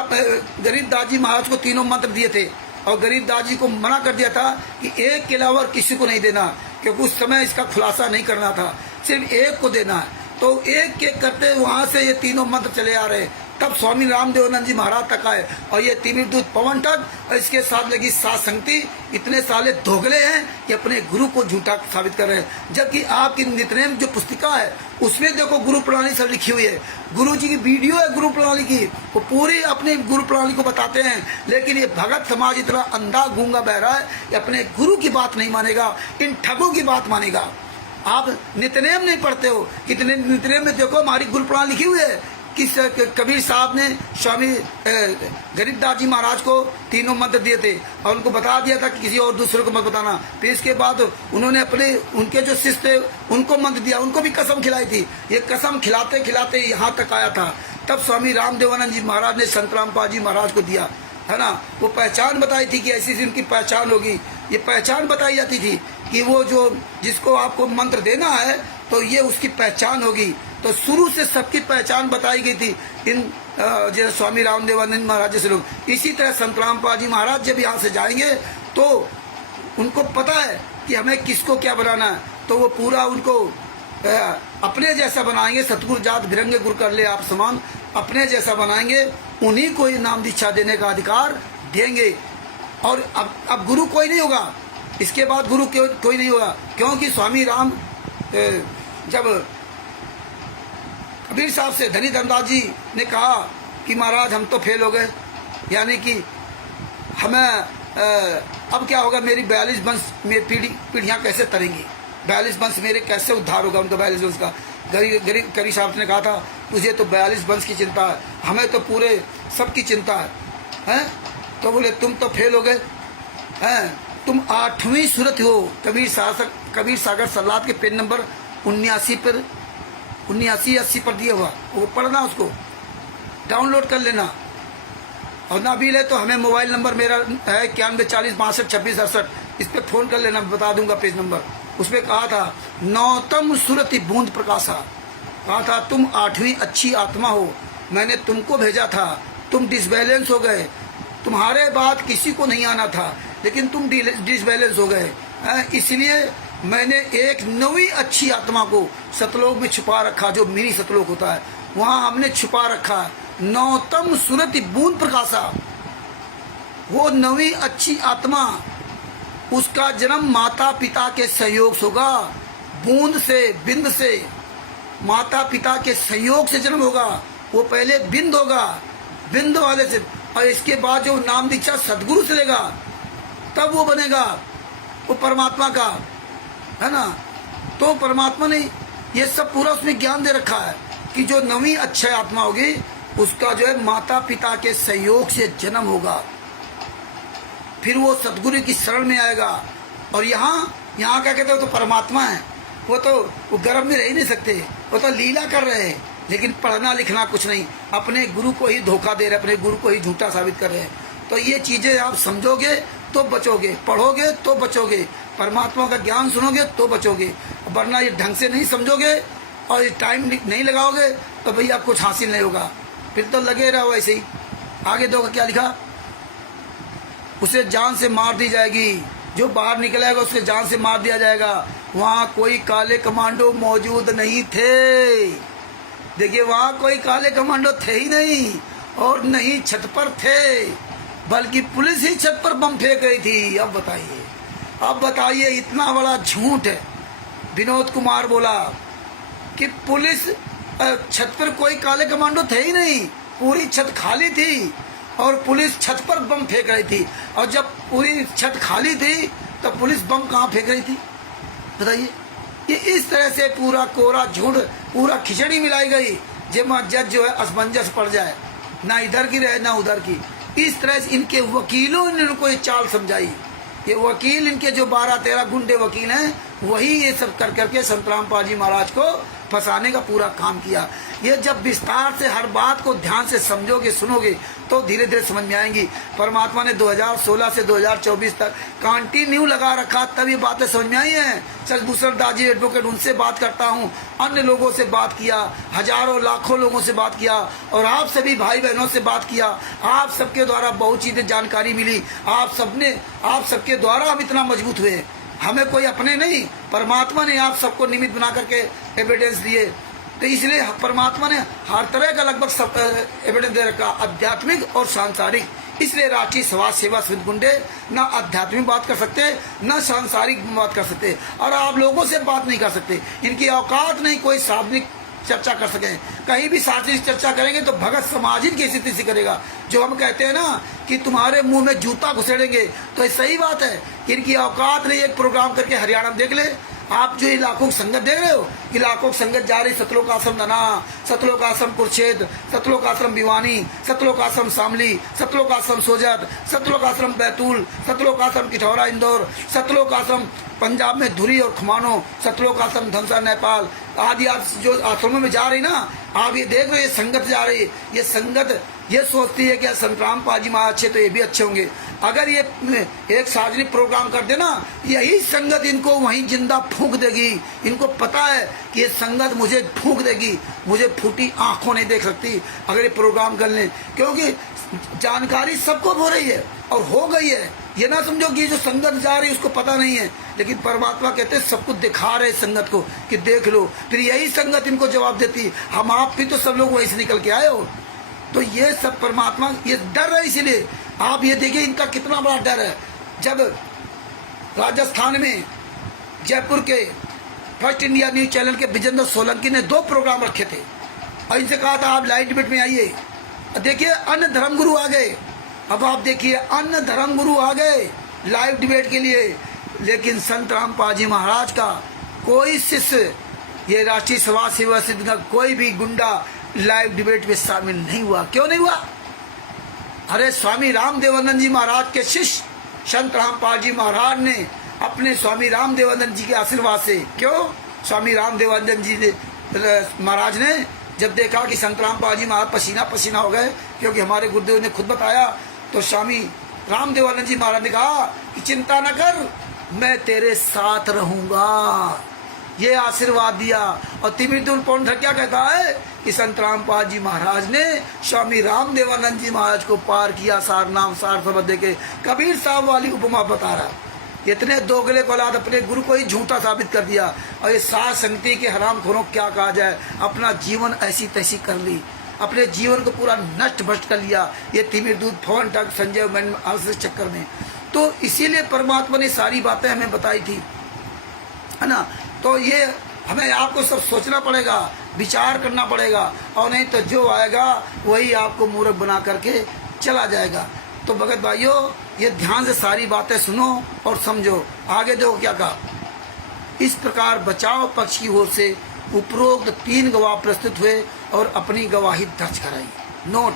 गरीबदास जी महाराज को तीनों मंत्र दिए थे और गरीबदास जी को मना कर दिया था कि एक के अलावा किसी को नहीं देना, क्योंकि उस समय इसका खुलासा नहीं करना था, सिर्फ एक को देना है। तो एक के करते वहां से ये तीनों मंत्र चले आ रहे। तब स्वामी रामदेवानंद जी महाराज तक आए और ये तिमिर दूत पवन तक, और इसके साथ लगी सात संगति। इतने साले धोगले हैं कि अपने गुरु को झूठा साबित कर रहे हैं, जबकि आपकी नित्यनेम जो पुस्तिका है उसमें देखो गुरु प्रणाली सब लिखी हुई है। गुरु जी की वीडियो है गुरु प्रणाली की, वो पूरी अपनी गुरु प्रणाली को बताते हैं। लेकिन ये भगत समाज इतना अंधा गूंगा बहरा है, ये अपने गुरु की बात नहीं मानेगा, इन ठगों की बात मानेगा। आप नित्यनेम नहीं पढ़ते हो, कितने नित्यनेम में देखो हमारी गुरु प्रणाली लिखी हुई है। किस कबीर साहब ने स्वामी गरीबदास जी महाराज को तीनों मंत्र दिए थे और उनको बता दिया था कि किसी और दूसरे को मत बताना। फिर इसके बाद उन्होंने अपने उनके जो शिष्य थे उनको मंत्र दिया, उनको भी कसम खिलाई थी। ये कसम खिलाते खिलाते यहाँ तक आया था। तब स्वामी रामदेवानंद जी महाराज ने संत रामपाल जी महाराज को दिया, है ना। वो पहचान बताई थी कि ऐसी ऐसी उनकी पहचान होगी। ये पहचान बताई जाती थी कि वो जो जिसको आपको मंत्र देना है तो ये उसकी पहचान होगी। तो शुरू से सबकी पहचान बताई गई थी इन जैसे स्वामी रामदेवानंद महाराज जैसे लोग। इसी तरह संत रामपाल जी महाराज जब यहाँ से जाएंगे तो उनको पता है कि हमें किसको क्या बनाना है, तो वो पूरा उनको अपने जैसा बनाएंगे। सतगुरु जात भिरंगे गुरु कर ले आप समान, अपने जैसा बनाएंगे, उन्हीं को ये नाम दीक्षा देने का अधिकार देंगे। और अब गुरु कोई नहीं होगा, इसके बाद गुरु कोई नहीं होगा, क्योंकि स्वामी राम जब कबीर साहब से धनी धनदास जी ने कहा कि महाराज हम तो फेल हो गए, यानी कि हमें अब क्या होगा, मेरी 42 वंश में पीढ़ियाँ कैसे तरेंगी, 42 वंश मेरे कैसे उद्धार होगा उनका 42 वंश का। गरीब कबीर साहब ने कहा था तुझे तो 42 वंश की चिंता है, हमें तो पूरे सबकी चिंता है। तो बोले तुम तो फेल हो गए हैं, तुम 8वीं सूरत हो। कबीर सागर सलाद के पेज नंबर 79 पर 79-80 पर दिया हुआ, वो पढ़ना, उसको डाउनलोड कर लेना। और ना भी ले तो हमें मोबाइल नंबर मेरा है 9140 62 26 68, इस पर फ़ोन कर लेना, बता दूंगा पेज नंबर। उसमें कहा था 9तम सूरति बूंद प्रकाशा, कहा था तुम 8वीं अच्छी आत्मा हो, मैंने तुमको भेजा था, तुम डिसबैलेंस हो गए, तुम्हारे बाद किसी को नहीं आना था लेकिन तुम डिसबैलेंस हो गए, इसलिए मैंने एक 9वीं अच्छी आत्मा को सतलोक में छुपा रखा, जो मिनी सतलोक होता है वहाँ हमने छुपा रखा। 9तम सूरति बूंद प्रकाशा, वो 9वीं अच्छी आत्मा, उसका जन्म माता पिता के सहयोग से होगा। बूंद से, बिंद से, माता पिता के सहयोग से जन्म होगा। वो पहले बिंद होगा, बिंद वाले से, और इसके बाद जो नाम दीक्षा सदगुरु से लेगा तब वो बनेगा वो परमात्मा का, है ना। तो परमात्मा ने ये सब पूरा उसमें ज्ञान दे रखा है कि जो 9वीं अच्छी आत्मा होगी उसका जो है माता पिता के सहयोग से जन्म होगा, फिर वो सदगुरु की शरण में आएगा। और यहाँ क्या कहते हो, तो परमात्मा है, वो गर्भ में रह ही नहीं सकते, वो तो लीला कर रहे हैं, लेकिन पढ़ना लिखना कुछ नहीं, अपने गुरु को ही धोखा दे रहे, अपने गुरु को ही झूठा साबित कर रहे हैं। तो ये चीज़ें आप समझोगे तो बचोगे, पढ़ोगे तो बचोगे, परमात्मा का ज्ञान सुनोगे तो बचोगे, वरना ये ढंग से नहीं समझोगे और टाइम नहीं लगाओगे तो भैया कुछ हासिल नहीं होगा, फिर तो लगे रहो ऐसे ही। आगे देखो क्या लिखा, उसे जान से मार दी जाएगी, जो बाहर निकलेगा उसके जान से मार दिया जाएगा। वहाँ कोई काले कमांडो मौजूद नहीं थे, देखिए वहाँ कोई काले कमांडो थे ही नहीं, और नहीं छत पर थे, बल्कि पुलिस ही छत पर बम फेंक रही थी। अब बताइए इतना बड़ा झूठ है। विनोद कुमार बोला कि पुलिस छत पर कोई काले कमांडो थे ही नहीं, पूरी छत खाली थी और पुलिस छत पर बम फेंक रही थी। और जब पूरी छत खाली थी तो पुलिस बम कहाँ फेंक रही थी बताइए। ये इस तरह से पूरा कोरा झूठ, पूरा खिचड़ी मिलाई गई, जब जज जो है असमंजस पड़ जाए, ना इधर की रहे ना उधर की। इस तरह से इनके वकीलों ने इनको ये चाल समझाई। ये वकील, इनके जो 12-13 गुंडे वकील हैं, वही ये सब कर करके संत रामपाल जी महाराज को फंसाने का पूरा काम किया। ये जब विस्तार से हर बात को ध्यान से समझोगे, सुनोगे, तो धीरे धीरे समझ में आएंगी। परमात्मा ने 2016 से 2024 तक कंटिन्यू लगा रखा, तब ये बातें समझ में आई हैं। चंद्रभूषण दास जी एडवोकेट, उनसे बात करता हूँ, अन्य लोगों से बात किया, हजारों लाखों लोगों से बात किया, और आप सभी भाई बहनों से बात किया। आप सबके द्वारा बहुत चीज़ें जानकारी मिली। आप सबके द्वारा हम इतना मजबूत हुए। हमें कोई अपने नहीं, परमात्मा ने आप सबको निमित्त बना करके एविडेंस दिए। तो इसलिए परमात्मा ने हर तरह का लगभग सब एविडेंस दे रखा, आध्यात्मिक और सांसारिक। इसलिए राष्ट्रीय समाज सेवा समिति गुंडे न आध्यात्मिक बात कर सकते, न सांसारिक बात कर सकते, और आप लोगों से बात नहीं कर सकते। इनकी औकात नहीं कोई सार्वजनिक चर्चा कर सकें। कहीं भी सार्वजनिक चर्चा करेंगे तो भगत समाजिन की स्थिति से करेगा। जो हम कहते हैं ना कि तुम्हारे मुंह में जूता घुसेड़ेंगे, तो सही बात है। इनकी औकात नहीं। एक प्रोग्राम करके हरियाणा में देख ले आप, जो इलाकों की संगत देख रहे हो, इलाकों की संगत जा रही, सतलोक आश्रम धना, सतलोक आश्रम कुरुक्षेत्र, सतलोक आश्रम भिवानी, सतलोक आश्रम शामली, सतलोक आश्रम सोजत, सतलोक आश्रम बैतूल, सतलोक आश्रम किठौरा इंदौर, सतलोक आश्रम पंजाब में धुरी और खुमानो, सतलोक आश्रम धनसा नेपाल आदि जो आश्रमों में जा रही ना, आप ये देख रहे हो, ये संगत जा रही है। ये संगत ये सोचती है कि संतराम पाजी महाराज अच्छे तो ये भी अच्छे होंगे। अगर ये एक सार्वजनिक प्रोग्राम कर देना, यही संगत इनको वहीं जिंदा फूंक देगी। इनको पता है कि ये संगत मुझे फूंक देगी, मुझे फूटी आंखों नहीं देख सकती अगर ये प्रोग्राम कर लें, क्योंकि जानकारी सबको हो रही है और हो गई है। ये ना समझो कि जो संगत जा रही है उसको पता नहीं है, लेकिन परमात्मा कहते हैं सब कुछ दिखा रहे संगत को कि देख लो। फिर यही संगत इनको जवाब देती, हम आप भी तो सब लोग वहीं से निकल के आए हो। तो ये सब परमात्मा, ये डर है। इसीलिए आप ये देखिए इनका कितना बड़ा डर है। जब राजस्थान में जयपुर के फर्स्ट इंडिया न्यूज चैनल के विजेंद्र सोलंकी ने 2 प्रोग्राम रखे थे और इनसे कहा था आप लाइव डिबेट में आइए। देखिए अन्य धर्मगुरु आ गए। अब आप देखिए अन्य धर्मगुरु आ गए लाइव डिबेट के लिए, लेकिन संत रामपाल जी महाराज का कोई शिष्य, ये राष्ट्रीय समाज सेवा समिति का कोई भी गुंडा लाइव डिबेट में शामिल नहीं हुआ। क्यों नहीं हुआ? अरे स्वामी रामदेवानंद जी महाराज के शिष्य संत रामपाल जी महाराज ने अपने स्वामी रामदेवानंद जी के आशीर्वाद से, क्यों स्वामी रामदेवानंद जी ने महाराज ने जब देखा कि संत रामपाल जी महाराज पसीना पसीना हो गए, क्योंकि हमारे गुरुदेव ने खुद बताया, तो स्वामी रामदेवानंद जी महाराज ने कहा कि चिंता न कर, मैं तेरे साथ रहूंगा। ये आशीर्वाद दिया। और तिमिरदुल पौंडर क्या कहता है कि संत रामपाल जी महाराज ने स्वामी रामदेवानंद जी महाराज को पार किया, सार नाम सार शब्द देके। कबीर साहब वाली उपमा बता रहा, इतने दोगले को औलाद अपने गुरु को ही झूठा साबित कर दिया। और ये सात संगति के हरामखोरों क्या कहा जाए, अपना जीवन ऐसी तैसी कर ली, अपने जीवन को पूरा नष्ट भ्रष्ट कर लिया ये तिमिरदूत पवन टक संजय मन चक्कर में। तो इसीलिए परमात्मा ने सारी बातें हमें बताई थी, है ना। तो ये हमें आपको सब सोचना पड़ेगा, विचार करना पड़ेगा, और नहीं तो जो आएगा वही आपको मूर्ख बना करके चला जाएगा। तो भगत भाइयों, ये ध्यान से सारी बातें सुनो और समझो। आगे देखो क्या कहा। इस प्रकार बचाव पक्ष की ओर से उपरोक्त 3 गवाह प्रस्तुत हुए और अपनी गवाही दर्ज कराई। नोट,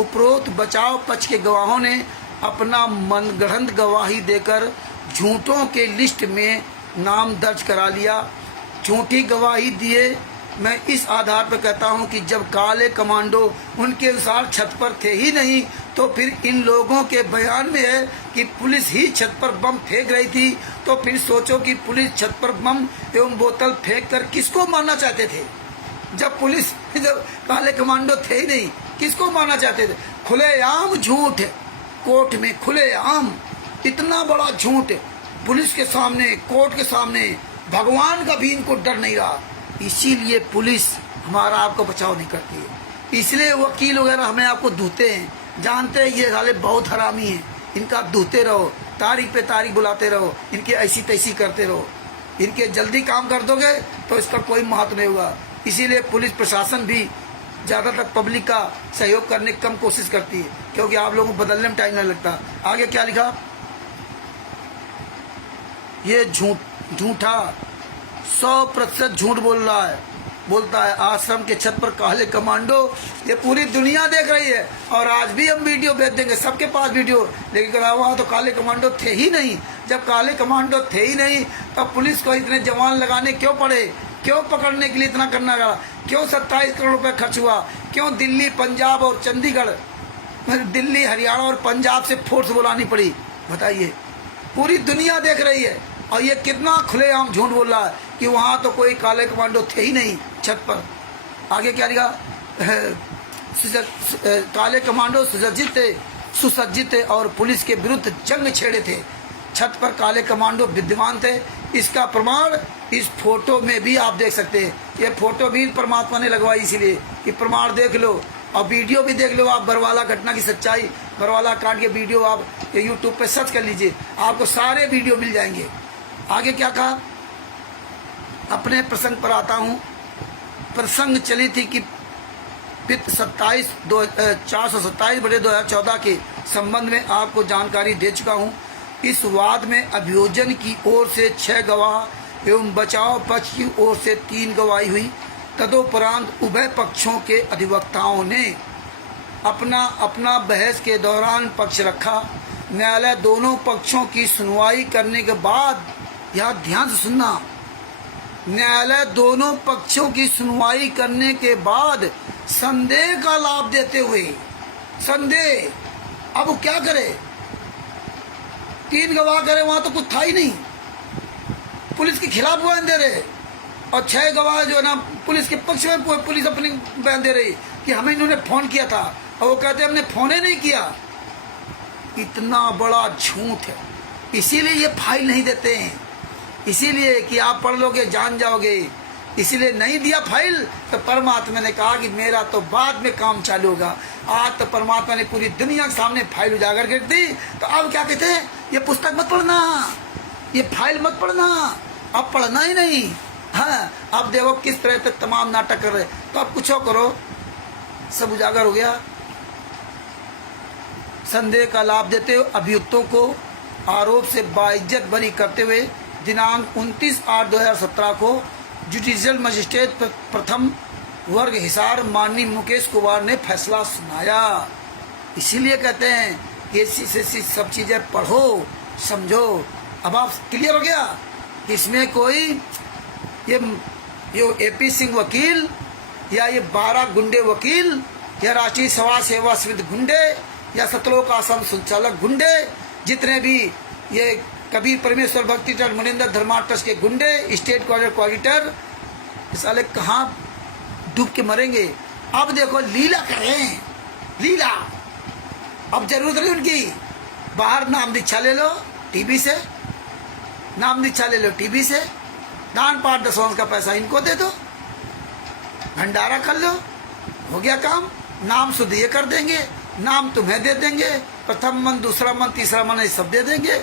उपरोक्त बचाव पक्ष के गवाहों ने अपना मनगढ़ंत गवाही देकर झूठों के लिस्ट में नाम दर्ज करा लिया। झूठी गवाही दिए। मैं इस आधार पर कहता हूं कि जब काले कमांडो उनके अनुसार छत पर थे ही नहीं, तो फिर इन लोगों के बयान में है कि पुलिस ही छत पर बम फेंक रही थी। तो फिर सोचो कि पुलिस छत पर बम एवं बोतल फेंक कर किसको मारना चाहते थे? जब काले कमांडो थे ही नहीं, किसको मारना चाहते थे? खुलेआम झूठ, कोर्ट में खुलेआम इतना बड़ा झूठ, पुलिस के सामने, कोर्ट के सामने, भगवान का भी इनको डर नहीं रहा। इसीलिए पुलिस हमारा आपको बचाव नहीं करती है। इसलिए वकील वगैरह हमें आपको धूते हैं, जानते हैं ये साले बहुत हरामी हैं, इनका धूते रहो, तारीख पे तारीख बुलाते रहो, इनकी ऐसी तैसी करते रहो। इनके जल्दी काम कर दोगे तो इसका कोई महत्व नहीं होगा। इसीलिए पुलिस प्रशासन भी ज़्यादातर पब्लिक का सहयोग करने की कम कोशिश करती है, क्योंकि आप लोगों को बदलने में टाइम नहीं लगता। आगे क्या लिखा? ये झूठा 100% झूठ बोलता है। आश्रम के छत पर काले कमांडो, ये पूरी दुनिया देख रही है, और आज भी हम वीडियो भेज देंगे सबके पास वीडियो। लेकिन वहाँ तो काले कमांडो थे ही नहीं। जब काले कमांडो थे ही नहीं, तब पुलिस को इतने जवान लगाने क्यों पड़े? क्यों पकड़ने के लिए इतना करना पड़ा, क्यों 27 करोड़ रुपए खर्च हुआ, क्यों दिल्ली, पंजाब और चंडीगढ़, दिल्ली, हरियाणा और पंजाब से फोर्स बुलानी पड़ी, बताइए। पूरी दुनिया देख रही है। और ये कितना खुलेआम झूठ बोल रहा है कि वहाँ तो कोई काले कमांडो थे ही नहीं छत पर। आगे क्या लिखा, काले कमांडो सुसज्जित थे और पुलिस के विरुद्ध जंग छेड़े थे। छत पर काले कमांडो विद्यमान थे। इसका प्रमाण इस फोटो में भी आप देख सकते हैं। ये फोटो भी परमात्मा ने लगवाई इसीलिए कि प्रमाण देख लो, और वीडियो भी देख लो आप। बरवाला घटना की सच्चाई, बरवाला कांड के वीडियो आप यूट्यूब पे सर्च कर लीजिए, आपको सारे वीडियो मिल जाएंगे। आगे क्या कहा, अपने प्रसंग पर आता हूँ। प्रसंग चली थी कि वित्त 427/2014 के संबंध में आपको जानकारी दे चुका हूँ। इस वाद में अभियोजन की ओर से 6 गवाह एवं बचाव पक्ष की ओर से 3 गवाही हुई। तदोपरांत उभय पक्षों के अधिवक्ताओं ने अपना बहस के दौरान पक्ष रखा। न्यायालय दोनों पक्षों की सुनवाई करने के बाद, यह ध्यान से सुनना, न्यायालय दोनों पक्षों की सुनवाई करने के बाद संदेह का लाभ देते हुए, संदेह, अब वो क्या करे, 3 गवाह करे, वहां तो कुछ था ही नहीं, पुलिस के खिलाफ बयान दे रहे, और 6 गवाह जो है ना पुलिस के पक्ष में, पुलिस अपनी बयान दे रही कि हमें इन्होंने फोन किया था, और वो कहते हमने फोन ही नहीं किया। इतना बड़ा झूठ है। इसीलिए ये फाइल नहीं देते हैं, इसीलिए कि आप पढ़ लोगे जान जाओगे, इसीलिए नहीं दिया फाइल। तो परमात्मा ने कहा कि मेरा तो बाद में काम चालू होगा। आज तो परमात्मा ने पूरी दुनिया के सामने फाइल उजागर कर दी। तो अब क्या कहते हैं, ये पुस्तक मत पढ़ना, ये फाइल मत पढ़ना, अब पढ़ना ही नहीं। हाँ, अब देखो किस तरह से तमाम नाटक कर रहे। तो अब कुछ करो, सब उजागर हो गया। संदेह का लाभ देते हुए अभियुक्तों को आरोप से बाइज्जत बरी करते हुए दिनांक 29/8/2017 को जुडिशियल मजिस्ट्रेट प्रथम वर्ग हिसार माननीय मुकेश कुमार ने फैसला सुनाया। इसीलिए कहते हैं कि ऐसी सब चीजें पढ़ो, समझो। अब आप क्लियर हो गया, इसमें कोई ये एपी सिंह वकील या ये 12 गुंडे वकील या राष्ट्रीय समाज सेवा समिति गुंडे या सतलोक आश्रम संचालक गुंडे, जितने भी ये कबीर परमेश्वर भक्ति ट्रस्ट, मुनिंदर धर्मा ट्रस्ट के गुंडे, स्टेट कोऑर्डिनेटर, साले कहाँ डूब के मरेंगे। अब देखो लीला करें, लीला। अब जरूरत नहीं उनकी, बाहर नाम दीक्षा ले लो टीवी से, नाम दीक्षा ले लो टीवी से, दान पाठ दशवंश का पैसा इनको दे दो, भंडारा कर लो, हो गया काम। नाम शुद्ध ये कर देंगे, नाम तुम्हें दे देंगे, प्रथम मन, दूसरा मन, तीसरा मन, ये सब दे देंगे।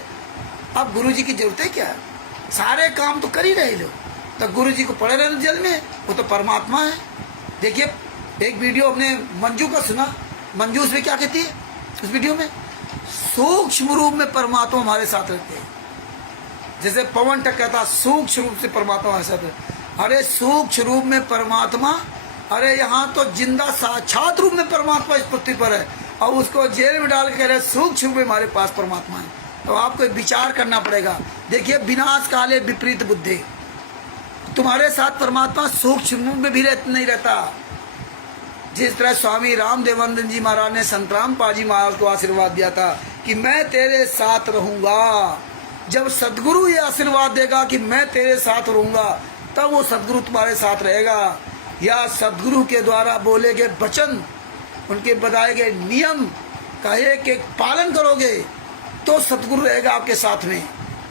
अब गुरुजी की जरूरत है क्या, सारे काम तो कर ही रहे लोग। तो गुरुजी को पड़े रहने जेल में, वो तो परमात्मा है। देखिए एक वीडियो हमने मंजू का सुना, मंजू उसमें क्या कहती है उस वीडियो में, सूक्ष्म रूप में परमात्मा हमारे साथ रहते हैं। जैसे पवन टक कहता सूक्ष्म रूप से परमात्मा हमारे साथ रहते। अरे सूक्ष्म रूप में परमात्मा, अरे यहाँ तो जिंदा साक्षात रूप में परमात्मा इस पृथ्वी पर है, और उसको जेल में डाल के कह रहे सूक्ष्म रूप में हमारे पास परमात्मा है। तो आपको विचार करना पड़ेगा। देखिए विनाश काले विपरीत बुद्धि, तुम्हारे साथ परमात्मा सूक्ष्म रूप में भी नहीं रहता। जिस तरह स्वामी राम देवानंद जी महाराज ने संतराम पाजी महाराज को आशीर्वाद दिया था कि मैं तेरे साथ रहूंगा, जब सदगुरु ये आशीर्वाद देगा कि मैं तेरे साथ रहूंगा, तब वो सदगुरु तुम्हारे साथ रहेगा। या सदगुरु के द्वारा बोले गए वचन, उनके बताए गए नियम का एक एक पालन करोगे तो सदगुरु रहेगा आपके साथ में।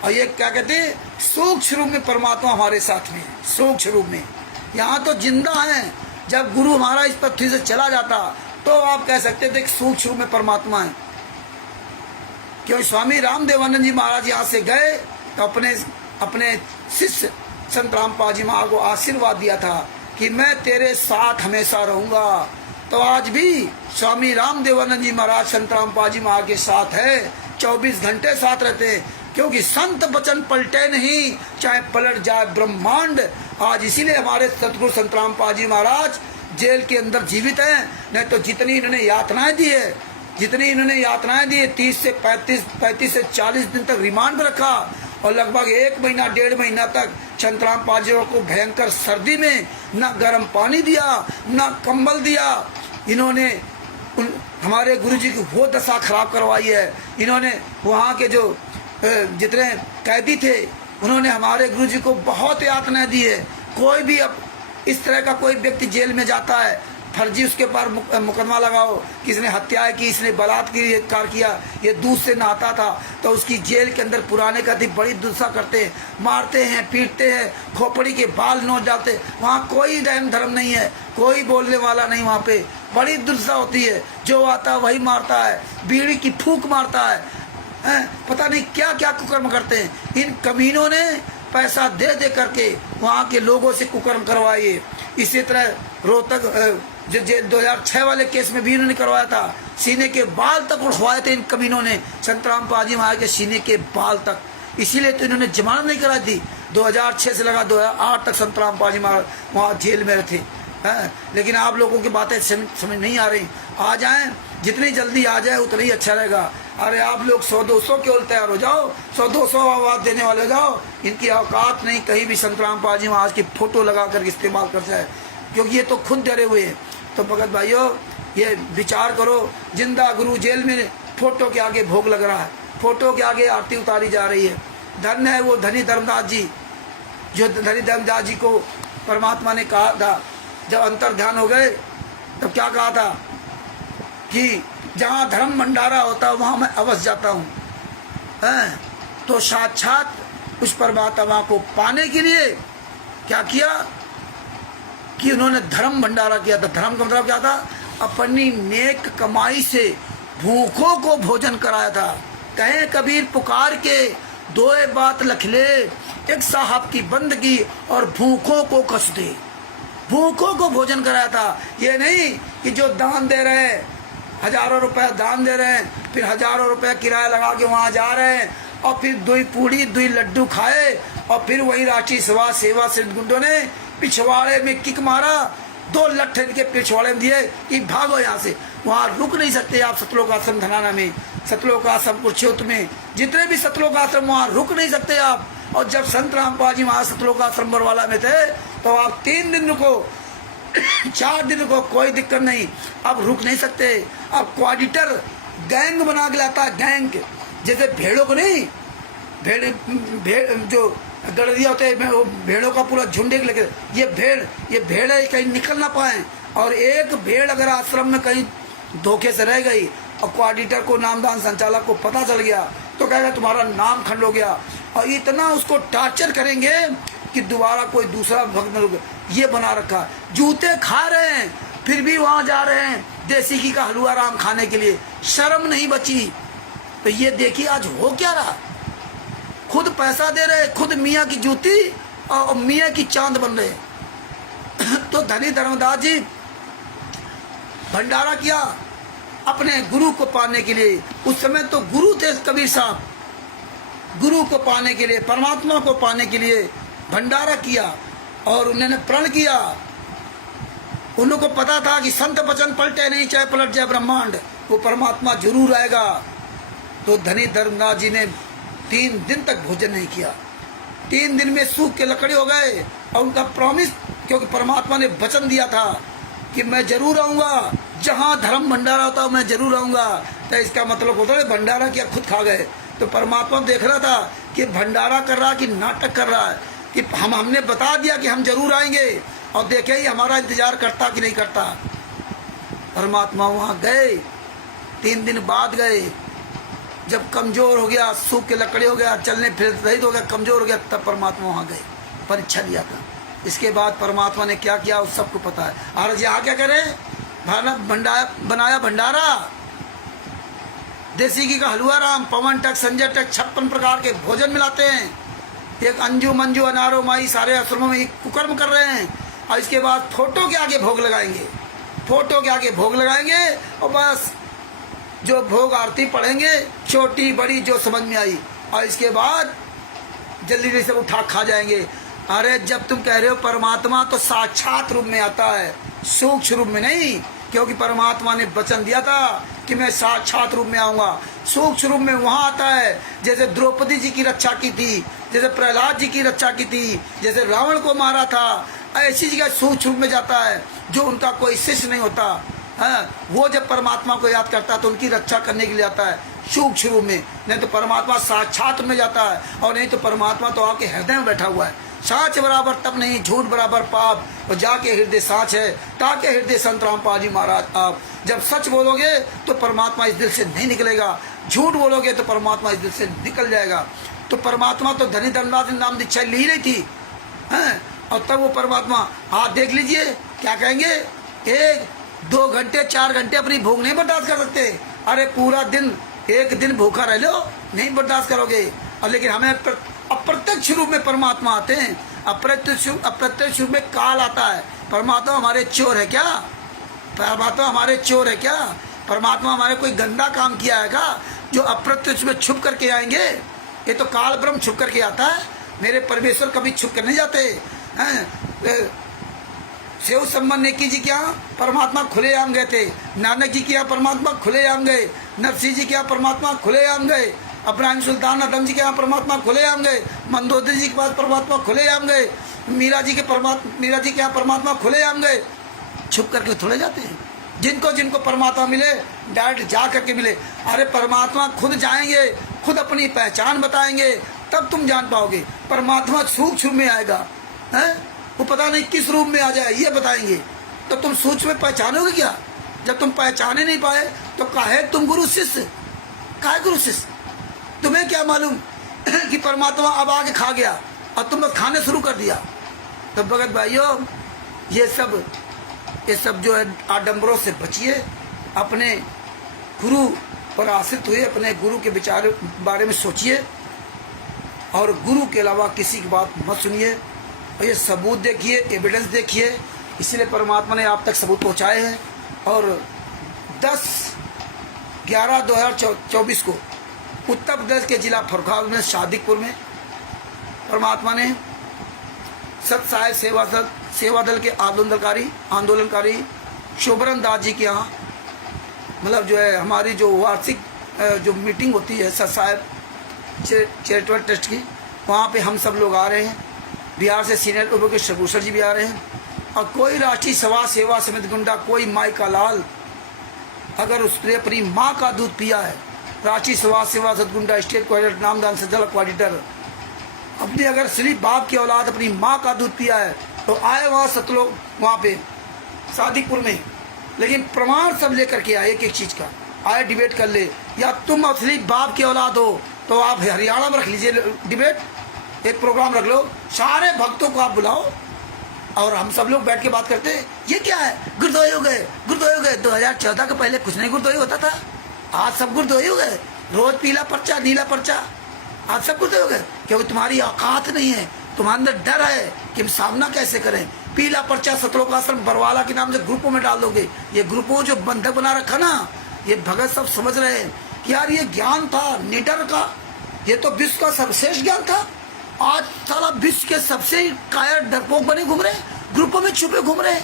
और ये क्या कहते हैं, सूक्ष्म रूप में परमात्मा हमारे साथ में, सूक्ष्म रूप में। यहाँ तो जिंदा है, जब गुरु हमारा इस पृथ्वी से चला जाता तो आप कह सकते थे सूक्ष्म रूप में परमात्मा है। क्योंकि स्वामी राम देवानंद जी महाराज यहाँ से गए तो अपने शिष्य संत रामपाल जी महाराज को आशीर्वाद दिया था कि मैं तेरे साथ हमेशा रहूंगा। तो आज भी स्वामी राम देवानंद जी महाराज संत रामपाल जी महाराज के साथ है, 24 घंटे साथ रहते हैं। क्योंकि संत वचन पलटे नहीं, चाहे पलट जाए ब्रह्मांड। आज इसीलिए हमारे सतगुरु संत रामपाल जी महाराज जेल के अंदर जीवित हैं। नहीं तो जितनी इन्होंने यातनाएं दी है, 30 से 40 दिन तक रिमांड में रखा, और लगभग 1 महीना 1.5 महीना तक संतराम पाजी को भयंकर सर्दी में ना गर्म पानी दिया, ना कंबल दिया। इन्होंने हमारे गुरुजी की वो दशा खराब करवाई है। इन्होंने वहाँ के जो जितने कैदी थे उन्होंने हमारे गुरुजी को बहुत यातनाएं दी है। कोई भी अब इस तरह का कोई व्यक्ति जेल में जाता है, फर्जी उसके पर मुकदमा लगाओ कि इसने हत्या की, इसने बलात्कार किया, ये दूध से नहाता था, तो उसकी जेल के अंदर पुराने का बड़ी दुर्दशा करते हैं, मारते हैं, पीटते हैं, खोपड़ी के बाल नोच डालते। वहाँ कोई रहम धर्म नहीं है, कोई बोलने वाला नहीं। वहाँ पे बड़ी दुर्दशा होती है, जो आता वही मारता है, बीड़ी की फूंक मारता है, पता नहीं क्या क्या कुकर्म करते हैं। इन कमीनों ने पैसा दे दे करके वहाँ के लोगों से कुकर्म करवाए। इसी तरह रोहतक जो 2006 वाले केस में भी इन्होंने करवाया था, सीने के बाल तक उठवाए थे इन कमीनों ने, संतराम पाजी महाराज के सीने के बाल तक। इसीलिए तो इन्होंने जमानत नहीं कराई थी। 2006 से लगा 2008 तक संतराम पाजी महाराज वहाँ जेल में थे। लेकिन आप लोगों की बातें समझ नहीं आ रही। आ जाएं, जितनी जल्दी आ जाए उतना ही अच्छा रहेगा। अरे आप लोग 100-200 के ओर तैयार हो जाओ, 100-200 आवाज देने वाले हो जाओ। इनकी औकात नहीं कहीं भी संतराम पाजी महाराज की फोटो लगा कर इस्तेमाल कर जाए, क्योंकि ये तो खुद डरे हुए हैं। तो भगत भाइयों, ये विचार करो, जिंदा गुरु जेल में फोटो के आगे भोग लग रहा है, फोटो के आगे आरती उतारी जा रही है। धन्य है वो धनी धर्मदास जी, जो धनी धर्मदास जी को परमात्मा ने कहा था, जब अंतर ध्यान हो गए तब क्या कहा था कि जहाँ धर्म भंडारा होता है वहाँ मैं अवश्य जाता हूँ। तो साक्षात उस परमात्मा को पाने के लिए क्या किया कि उन्होंने धर्म भंडारा किया था। धर्म का मतलब क्या था? अपनी नेक कमाई से भूखों को भोजन कराया था। कहे कबीर पुकार के दोए बात लख ले, एक साहब की बंदगी और भूखों को कस दे। भूखों को भोजन कराया था। ये नहीं कि जो दान दे रहे हैं, हजारों रुपए दान दे रहे हैं, फिर हजारों रुपए किराया लगा के वहाँ जा रहे हैं और फिर 2 पूड़ी 2 लड्डू खाए और फिर वही रांची सेवा से गुंडों ने पिछवाड़े में किक मारा, 2 लट्ठे के पिछवाड़े में दिए कि भागो यहाँ से। वहाँ रुक नहीं सकते आप। सतलोक आश्रम धनाना में, सतलोक आश्रम कुरुक्षेत्र में, जितने भी सतलोक आश्रम वहाँ रुक नहीं सकते आप। और जब संत रामपाल जी वहाँ सतलोक आश्रम बरवाला में थे तो आप 3 दिन रुको, 4 दिन रुको, कोई दिक्कत नहीं। अब रुक नहीं सकते। अब क्वाडिटर गैंग बना के लाता है, गैंग। जैसे भेड़ों को नहीं, भेड़ जो गड़रिया होते हैं, वो भेड़ों का पूरा झुंड लेके, ये भेड़ है, कहीं निकल ना पाए। और एक भेड़ अगर आश्रम में कहीं धोखे से रह गई और क्वाडिटर को, नामदान संचालक को पता चल गया तो कहेगा तुम्हारा नाम खंड हो गया। और इतना उसको टार्चर करेंगे कि दोबारा कोई दूसरा भक्त न। ये बना रखा, जूते खा रहे हैं फिर भी वहां जा रहे हैं देसी घी का हलवा राम खाने के लिए, शर्म नहीं बची। तो ये देखिए आज हो क्या रहा। खुद पैसा दे रहे, खुद मियाँ की जूती और मियाँ की चांद बन रहे। तो धनी धर्मदास जी भंडारा किया अपने गुरु को पाने के लिए। उस समय तो गुरु थे कबीर साहब, गुरु को पाने के लिए, परमात्मा को पाने के लिए भंडारा किया और उन्होंने प्रण किया। उन लोगों को पता था कि संत वचन पलटे नहीं, चाहे पलट जाए ब्रह्मांड, वो परमात्मा जरूर आएगा। तो धनी धर्मदास जी ने 3 दिन तक भोजन नहीं किया। 3 दिन में सूख के लकड़े हो गए। और उनका प्रॉमिस, क्योंकि परमात्मा ने वचन दिया था कि मैं जरूर आऊँगा, जहाँ धर्म भंडारा होता मैं जरूर आऊँगा। तो इसका मतलब होता है भंडारा किया, खुद खा गए। तो परमात्मा देख रहा था कि भंडारा कर रहा है कि नाटक कर रहा है, कि हमने बता दिया कि हम जरूर आएंगे और देखे ही हमारा इंतजार करता कि नहीं करता। परमात्मा वहाँ गए, 3 दिन बाद गए। जब कमजोर हो गया, सूख के लकड़े हो गया, चलने फिर रहित हो गया, कमजोर हो गया, तब परमात्मा वहाँ गए, परीक्षा लिया था। इसके बाद परमात्मा ने क्या किया उस सबको पता है। और यहाँ क्या करें, बनाया भंडारा, देसी घी का हलवा राम, पवन टक, संजय टक, 56 प्रकार के भोजन मिलाते हैं। एक अंजू मंजू अनारो माई सारे आश्रमों में कुकर्म कर रहे हैं। और इसके बाद फोटो के आगे भोग लगाएंगे, फोटो के आगे भोग लगाएंगे और बस जो भोग आरती पढ़ेंगे, छोटी बड़ी जो समझ में आई, और इसके बाद जल्दी से उठा खा जाएंगे। अरे जब तुम कह रहे हो परमात्मा, तो साक्षात रूप में आता है, सूक्ष्म रूप में नहीं। क्योंकि परमात्मा ने वचन दिया था कि मैं साक्षात रूप में आऊँगा। सूक्ष्म रूप में वहाँ आता है जैसे द्रौपदी जी की रक्षा की थी, जैसे प्रहलाद जी की रक्षा की थी, जैसे रावण को मारा था। ऐसी जगह सूक्ष्म रूप में जाता है जो उनका कोई शिष्य नहीं होता है। वो जब परमात्मा को याद करता है तो उनकी रक्षा करने के लिए आता है सूक्ष्म रूप में। नहीं तो परमात्मा साक्षात में जाता है, और नहीं तो परमात्मा तो आपके हृदय में बैठा हुआ है। साँच बराबर तप नहीं, झूठ बराबर पाप, और जाके हृदय साँच है, ताके हृदय संत रामपाल जी महाराज आप। जब सच बोलोगे तो परमात्मा इस दिल से नहीं निकलेगा, झूठ बोलोगे तो परमात्मा इस दिल से निकल जाएगा। तो परमात्मा तो धनी धनवाद नाम दीक्षा ली रही थी हैं, और तब वो परमात्मा हाथ देख लीजिए क्या कहेंगे, 1-2 घंटे 4 घंटे अपनी भूख नहीं बर्दाश्त कर सकते। अरे पूरा दिन, एक दिन भूखा रह लो, नहीं बर्दाश्त करोगे। और लेकिन हमें अप्रत्यक्ष रूप में परमात्मा आते हैं। अप्रत्यक्ष रूप में काल आता है। परमात्मा हमारे चोर है क्या? परमात्मा हमारे चोर है क्या? परमात्मा हमारे कोई गंदा काम किया है क्या जो अप्रत्यक्ष में छुप करके आएंगे? ये तो काल ब्रह्म छुप करके आता है। मेरे परमेश्वर कभी छुप कर नहीं जाते हैं। सेव सम्मान नेकी जी के यहाँ परमात्मा खुले आम गए थे, नानक जी के यहाँ परमात्मा खुले आम गए, नरसिंह जी के यहाँ परमात्मा खुले आम गए, अब्राहिम सुल्तान आदम जी के यहाँ परमात्मा खुले आम गए, मंदोदरी जी के पास परमात्मा खुले आम गए, मीरा जी के यहाँ परमात्मा खुले आम गए। छुप करके थोड़े जाते हैं। जिनको परमात्मा मिले डायरेक्ट जा करके मिले। अरे परमात्मा खुद जाएंगे, खुद अपनी पहचान बताएंगे, तब तुम जान पाओगे। परमात्मा सूक्ष्म में आएगा है, वो पता नहीं किस रूप में आ जाए ये बताएंगे, तो तुम सूक्ष्म में पहचानोगे क्या? जब तुम पहचाने नहीं पाए तो काहे तुम गुरु शिष्य? काहे गुरु शिष्य? तुम्हें क्या मालूम कि परमात्मा अब आके खा गया और तुम बस खाने शुरू कर दिया। तो भगत भाइयों, ये सब जो है आडंबरों से बचिए, अपने गुरु पर आश्रित हुए, अपने गुरु के विचार बारे में सोचिए, और गुरु के अलावा किसी की बात मत सुनिए। और ये सबूत देखिए, एविडेंस देखिए, इसलिए परमात्मा ने आप तक सबूत पहुंचाए हैं। और 10/11/2024 को उत्तर प्रदेश के जिला फरुखाबाद में शादीपुर में परमात्मा ने सत साहिब सेवा दल के आंदोलनकारी शोभरन दास जी के यहाँ, मतलब जो है हमारी जो वार्षिक जो मीटिंग होती है सत साहिब चैरिटेबल ट्रस्ट की, वहाँ पे हम सब लोग आ रहे हैं। बिहार से सीनियर एडवोकेट शगुसर जी भी आ रहे हैं। और कोई राष्ट्रीय समाज सेवा समिति गुंडा, कोई माई का लाल अगर उसने अपनी माँ का दूध पिया है, राष्ट्रीय समाज सेवा सदगुंडा स्टेट कोऑर्डिनेटर नामदान संचालक कोऑर्डिनेटर, अपने अगर सिर्फ बाप की औलाद अपनी माँ का दूध पिया है तो आए वहाँ सतलोग वहाँ पे शादीपुर में, लेकिन प्रमाण सब लेकर के आए एक चीज़ का, आए डिबेट कर ले। या तुम असली बाप की औलाद हो तो आप हरियाणा में रख लीजिए डिबेट, एक प्रोग्राम रख लो, सारे भक्तों को आप बुलाओ और हम सब लोग बैठ के बात करते हैं। ये क्या है? गुरुद्वारे हो गए, गुरुद्वारे हो गए। 2014 के पहले कुछ नहीं गुरुद्वारे होता था, आज सब गुरुद्वारे हो गए। रोज पीला पर्चा नीला पर्चा, आज सब गुरुद्वारे हो गए, क्योंकि तुम्हारी औकात नहीं है, तुम्हारे अंदर डर है कि हम सामना कैसे करें। पीला पर्चा सतलोक आश्रम बरवाला के नाम से ग्रुपों में डाल दोगे। ये ग्रुपों जो बंधक बना रखा ना, ये भगत सब समझ रहे हैं कि यार ये ज्ञान था निडर का, ये तो विश्व का सर्वश्रेष्ठ ज्ञान था। आज साला विश्व के सबसे कायर डरपोक बने घूम रहे, ग्रुपों में छुपे घूम रहे,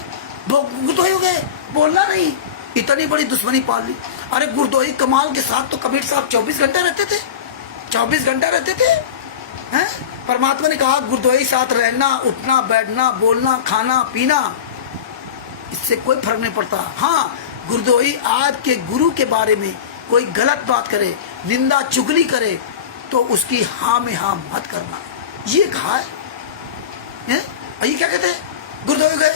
गुरुद्वारे हो गए, बोलना नहीं, इतनी बड़ी दुश्मनी पाल ली। अरे गुरुद्वारे कमाल के साथ तो कबीर साहब 24 घंटे रहते थे, 24 घंटा रहते थे हैं। परमात्मा ने कहा गुरुद्वारे साथ रहना, उठना बैठना, बोलना, खाना पीना, इससे कोई फर्क नहीं पड़ता। हाँ, गुरुद्वारे आपके गुरु के बारे में कोई गलत बात करे, निंदा चुगली करे तो उसकी हाँ में हाँ मत करना, ये कहा है। ये क्या कहते हैं? गुरुद्वारे गए,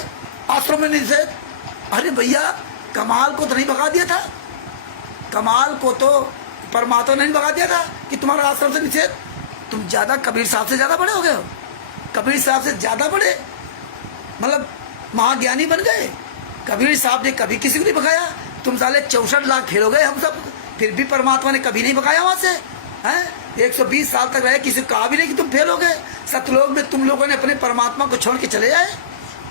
आश्रम में निषेध। अरे भैया, कमाल को तो नहीं भगा दिया था, कमाल को तो परमात्मा ने नहीं भगा दिया था कि तुम्हारा आश्रम से निषेध। तुम ज्यादा कबीर साहब से ज्यादा बड़े हो गए हो, कबीर साहब से ज्यादा बड़े मतलब महाज्ञानी बन गए। कबीर साहब ने कभी किसी को नहीं भगाया, तुम साले 64 लाख फेल हो गए हम सब, फिर भी परमात्मा ने कभी नहीं भगाया वहां से हैं। 120 साल तक रहे, किसी को कहा भी नहीं कि तुम फेल हो गए। सतलोक में तुम लोगों ने अपने परमात्मा को छोड़ के चले आए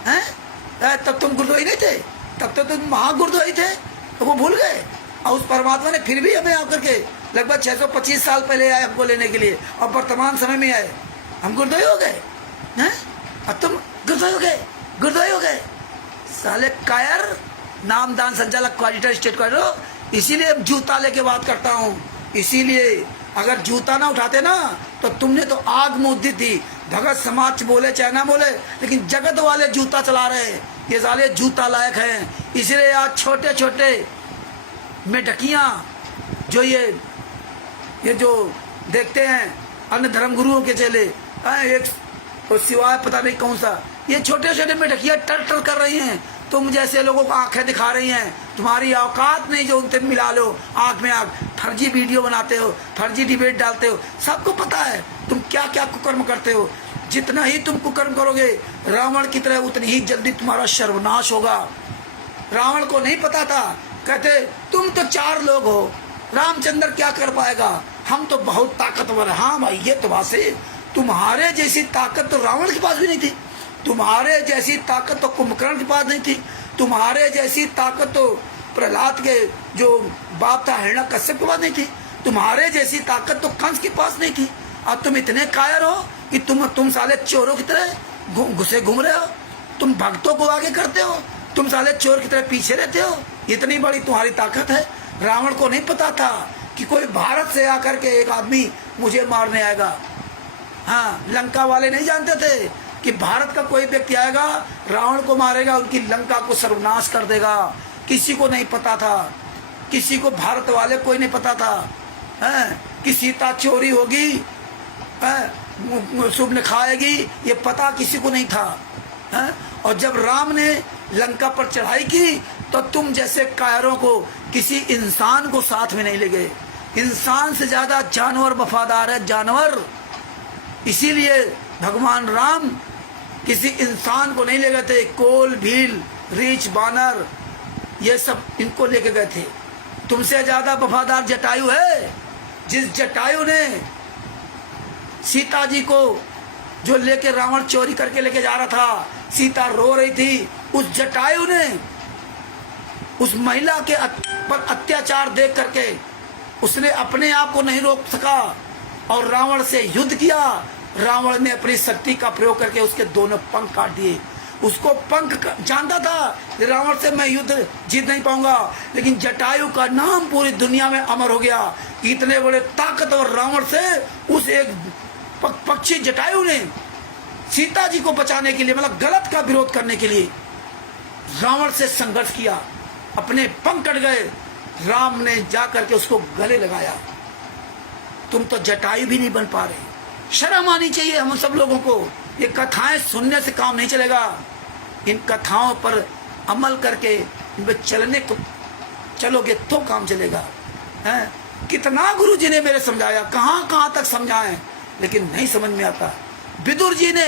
हैं। तब तुम गुरुद्वारे नहीं थे, तब तो तुम महागुरुद्वारे थे, तो वो भूल गए। और उस परमात्मा ने फिर भी हमें आकर के लगभग 625 साल पहले आए हमको लेने के लिए, और वर्तमान समय में आए, हम गुरुद्वारे हो गए हैं। अब तुम गुरुद्वारे हो गए, गुरुद्वारे हो गए साले कायर। नामदान संचालक कोऑर्डिनेटर स्टेट कोऑर्डिनेटर, इसीलिए जूता लेके बात करता हूँ। इसीलिए अगर जूता ना उठाते ना तो तुमने तो आग मुँह दी थी। भगत समाज बोले चाहे ना बोले, लेकिन जगत वाले जूता चला रहे हैं, ये साले जूता लायक हैं। इसलिए आज छोटे छोटे मेढकियाँ जो ये जो देखते हैं अन्य धर्म गुरुओं के चेले, एक तो सिवाय पता नहीं कौन सा, ये छोटे छोटे मेढकियाँ टर टर कर रही हैं, तुम जैसे लोगों को आंखें दिखा रही हैं। तुम्हारी औकात नहीं जो उनसे मिला लो आंख में आंख, फर्जी वीडियो बनाते हो, फर्जी डिबेट डालते हो, सबको पता है तुम क्या क्या कुकर्म करते हो। जितना ही तुम कुकर्म करोगे रावण की तरह उतनी ही जल्दी तुम्हारा सर्वनाश होगा। रावण को नहीं पता था, कहते तुम तो 4 लोग हो, रामचंद्र क्या कर पाएगा, हम तो बहुत ताकतवर है। हाँ भाई ये तो बात है, तुम्हारे जैसी ताकत तो रावण के पास भी नहीं थी, तुम्हारे जैसी ताकत तो कुंभकर्ण के पास नहीं थी, तुम्हारे जैसी ताकत तो प्रहलाद के जो बाप था हिरण्यकश्यप के पास नहीं थी, तुम्हारे जैसी ताकत तो कंस के पास नहीं थी। अब तुम इतने कायर हो कि तुम साले चोरों की तरह घुसे घूम रहे हो, तुम भक्तों को आगे करते हो, तुम साले चोर की तरह पीछे रहते हो। इतनी बड़ी तुम्हारी ताकत है। रावण को नहीं पता था कि कोई भारत से आकर के एक आदमी मुझे मारने आएगा। हाँ, लंका वाले नहीं जानते थे कि भारत का कोई व्यक्ति आएगा, रावण को मारेगा, उनकी लंका को सर्वनाश कर देगा। किसी को नहीं पता था, किसी को भारत वाले कोई नहीं पता था कि सीता चोरी होगी, शुभ खाएगी, ये पता किसी को नहीं था। और जब राम ने लंका पर चढ़ाई की तो तुम जैसे कायरों को किसी इंसान को साथ में नहीं ले गए। इंसान से ज्यादा जानवर वफादार है, जानवर। इसीलिए भगवान राम किसी इंसान को नहीं ले गए थे। कोल, भील, रीछ, बानर, ये सब इनको लेके गए थे। तुमसे ज्यादा वफादार जटायु है। जिस जटायु ने सीता जी को जो लेके रावण चोरी करके लेके जा रहा था, सीता रो रही थी, उस जटायु ने उस महिला के पर अत्याचार देख करके उसने अपने आप को नहीं रोक सका और रावण से युद्ध किया। रावण ने अपनी शक्ति का प्रयोग करके उसके दोनों पंख काट दिए। उसको पंख जानता था कि रावण से मैं युद्ध जीत नहीं पाऊंगा, लेकिन जटायु का नाम पूरी दुनिया में अमर हो गया। इतने बड़े ताकतवर रावण से उस एक पक्षी जटायु ने सीता जी को बचाने के लिए, मतलब गलत का विरोध करने के लिए रावण से संघर्ष किया। अपने पंख कट गए, राम ने जाकर के उसको गले लगाया। तुम तो जटायु भी नहीं बन पा रहे। शर्म आनी चाहिए हम सब लोगों को। ये कथाएं सुनने से काम नहीं चलेगा, इन कथाओं पर अमल करके इन पे चलने को चलोगे तो काम चलेगा। हैं? कितना गुरु जी ने मेरे समझाया, कहाँ कहाँ तक समझाएं, लेकिन नहीं समझ में आता। विदुर जी ने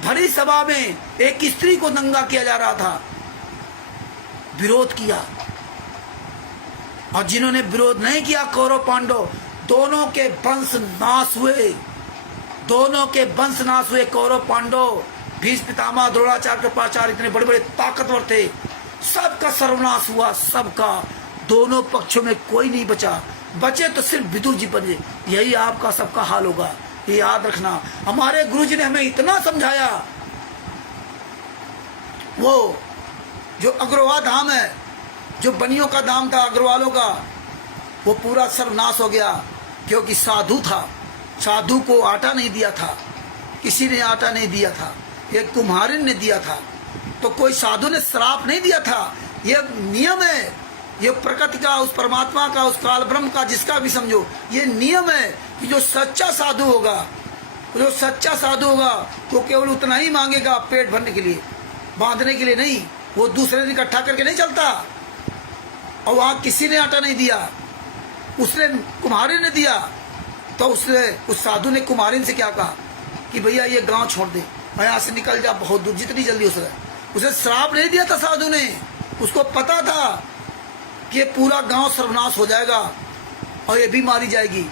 भरी सभा में एक स्त्री को नंगा किया जा रहा था, विरोध किया, और जिन्होंने विरोध नहीं किया कौरव पांडव, दोनों के वंश नाश हुए, दोनों के वंश नाश हुए। कौरव पांडव, भीष्म पितामह, द्रोणाचार्य, कृपाचार्य इतने बड़े बड़े ताकतवर थे, सबका सर्वनाश हुआ, सबका। दोनों पक्षों में कोई नहीं बचा, बचे तो सिर्फ विदुर जी बचे। यही आपका सबका हाल होगा, ये याद रखना। हमारे गुरु जी ने हमें इतना समझाया। वो जो अग्रवाल धाम है, जो बनियों का धाम था अग्रवालों का, वो पूरा सर्वनाश हो गया, क्योंकि साधु था। साधु को आटा नहीं दिया था, किसी ने आटा नहीं दिया था, एक कुम्हारिन ने दिया था। तो कोई साधु ने श्राप नहीं दिया था। ये नियम है, ये प्रकृति का, उस परमात्मा का, उस काल ब्रह्म का, जिसका भी समझो, ये नियम है कि जो सच्चा साधु होगा, जो सच्चा साधु होगा वो केवल उतना ही मांगेगा पेट भरने के लिए, बांधने के लिए नहीं। वो दूसरे दिन इकट्ठा करके नहीं चलता। और वहां किसी ने आटा नहीं दिया, उसने कुम्हारिन ने दिया। तो उसने, उस साधु ने कुम्हारिन से क्या कहा कि भैया ये गांव छोड़ दे, यहाँ से निकल जा बहुत दूर, जितनी जल्दी हो सके। उसे श्राप नहीं दिया था साधु ने, उसको पता था कि ये पूरा गांव सर्वनाश हो जाएगा और ये भी मारी जाएगी,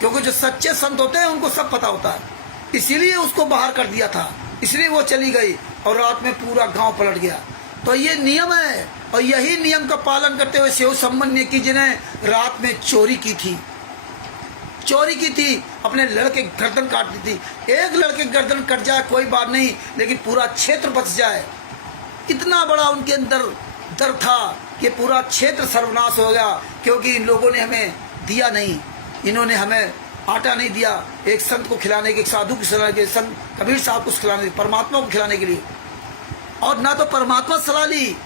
क्योंकि जो सच्चे संत होते हैं उनको सब पता होता है। इसीलिए उसको बाहर कर दिया था, इसलिए वो चली गई और रात में पूरा गांव पलट गया। तो ये नियम है, और यही नियम का पालन करते हुए शिव सम्मन्य की, जिन्हें रात में चोरी की थी, चोरी की थी, अपने लड़के गर्दन काटती थी। एक लड़के गर्दन कट जाए कोई बात नहीं, लेकिन पूरा क्षेत्र बच जाए, इतना बड़ा उनके अंदर डर था। कि पूरा क्षेत्र सर्वनाश हो गया, क्योंकि इन लोगों ने हमें दिया नहीं, इन्होंने हमें आटा नहीं दिया एक संत को खिलाने के, एक साधु को खिलाने के, संत कबीर साहब को खिलाने के, परमात्मा को खिलाने के लिए। और ना तो परमात्मा सलाह ली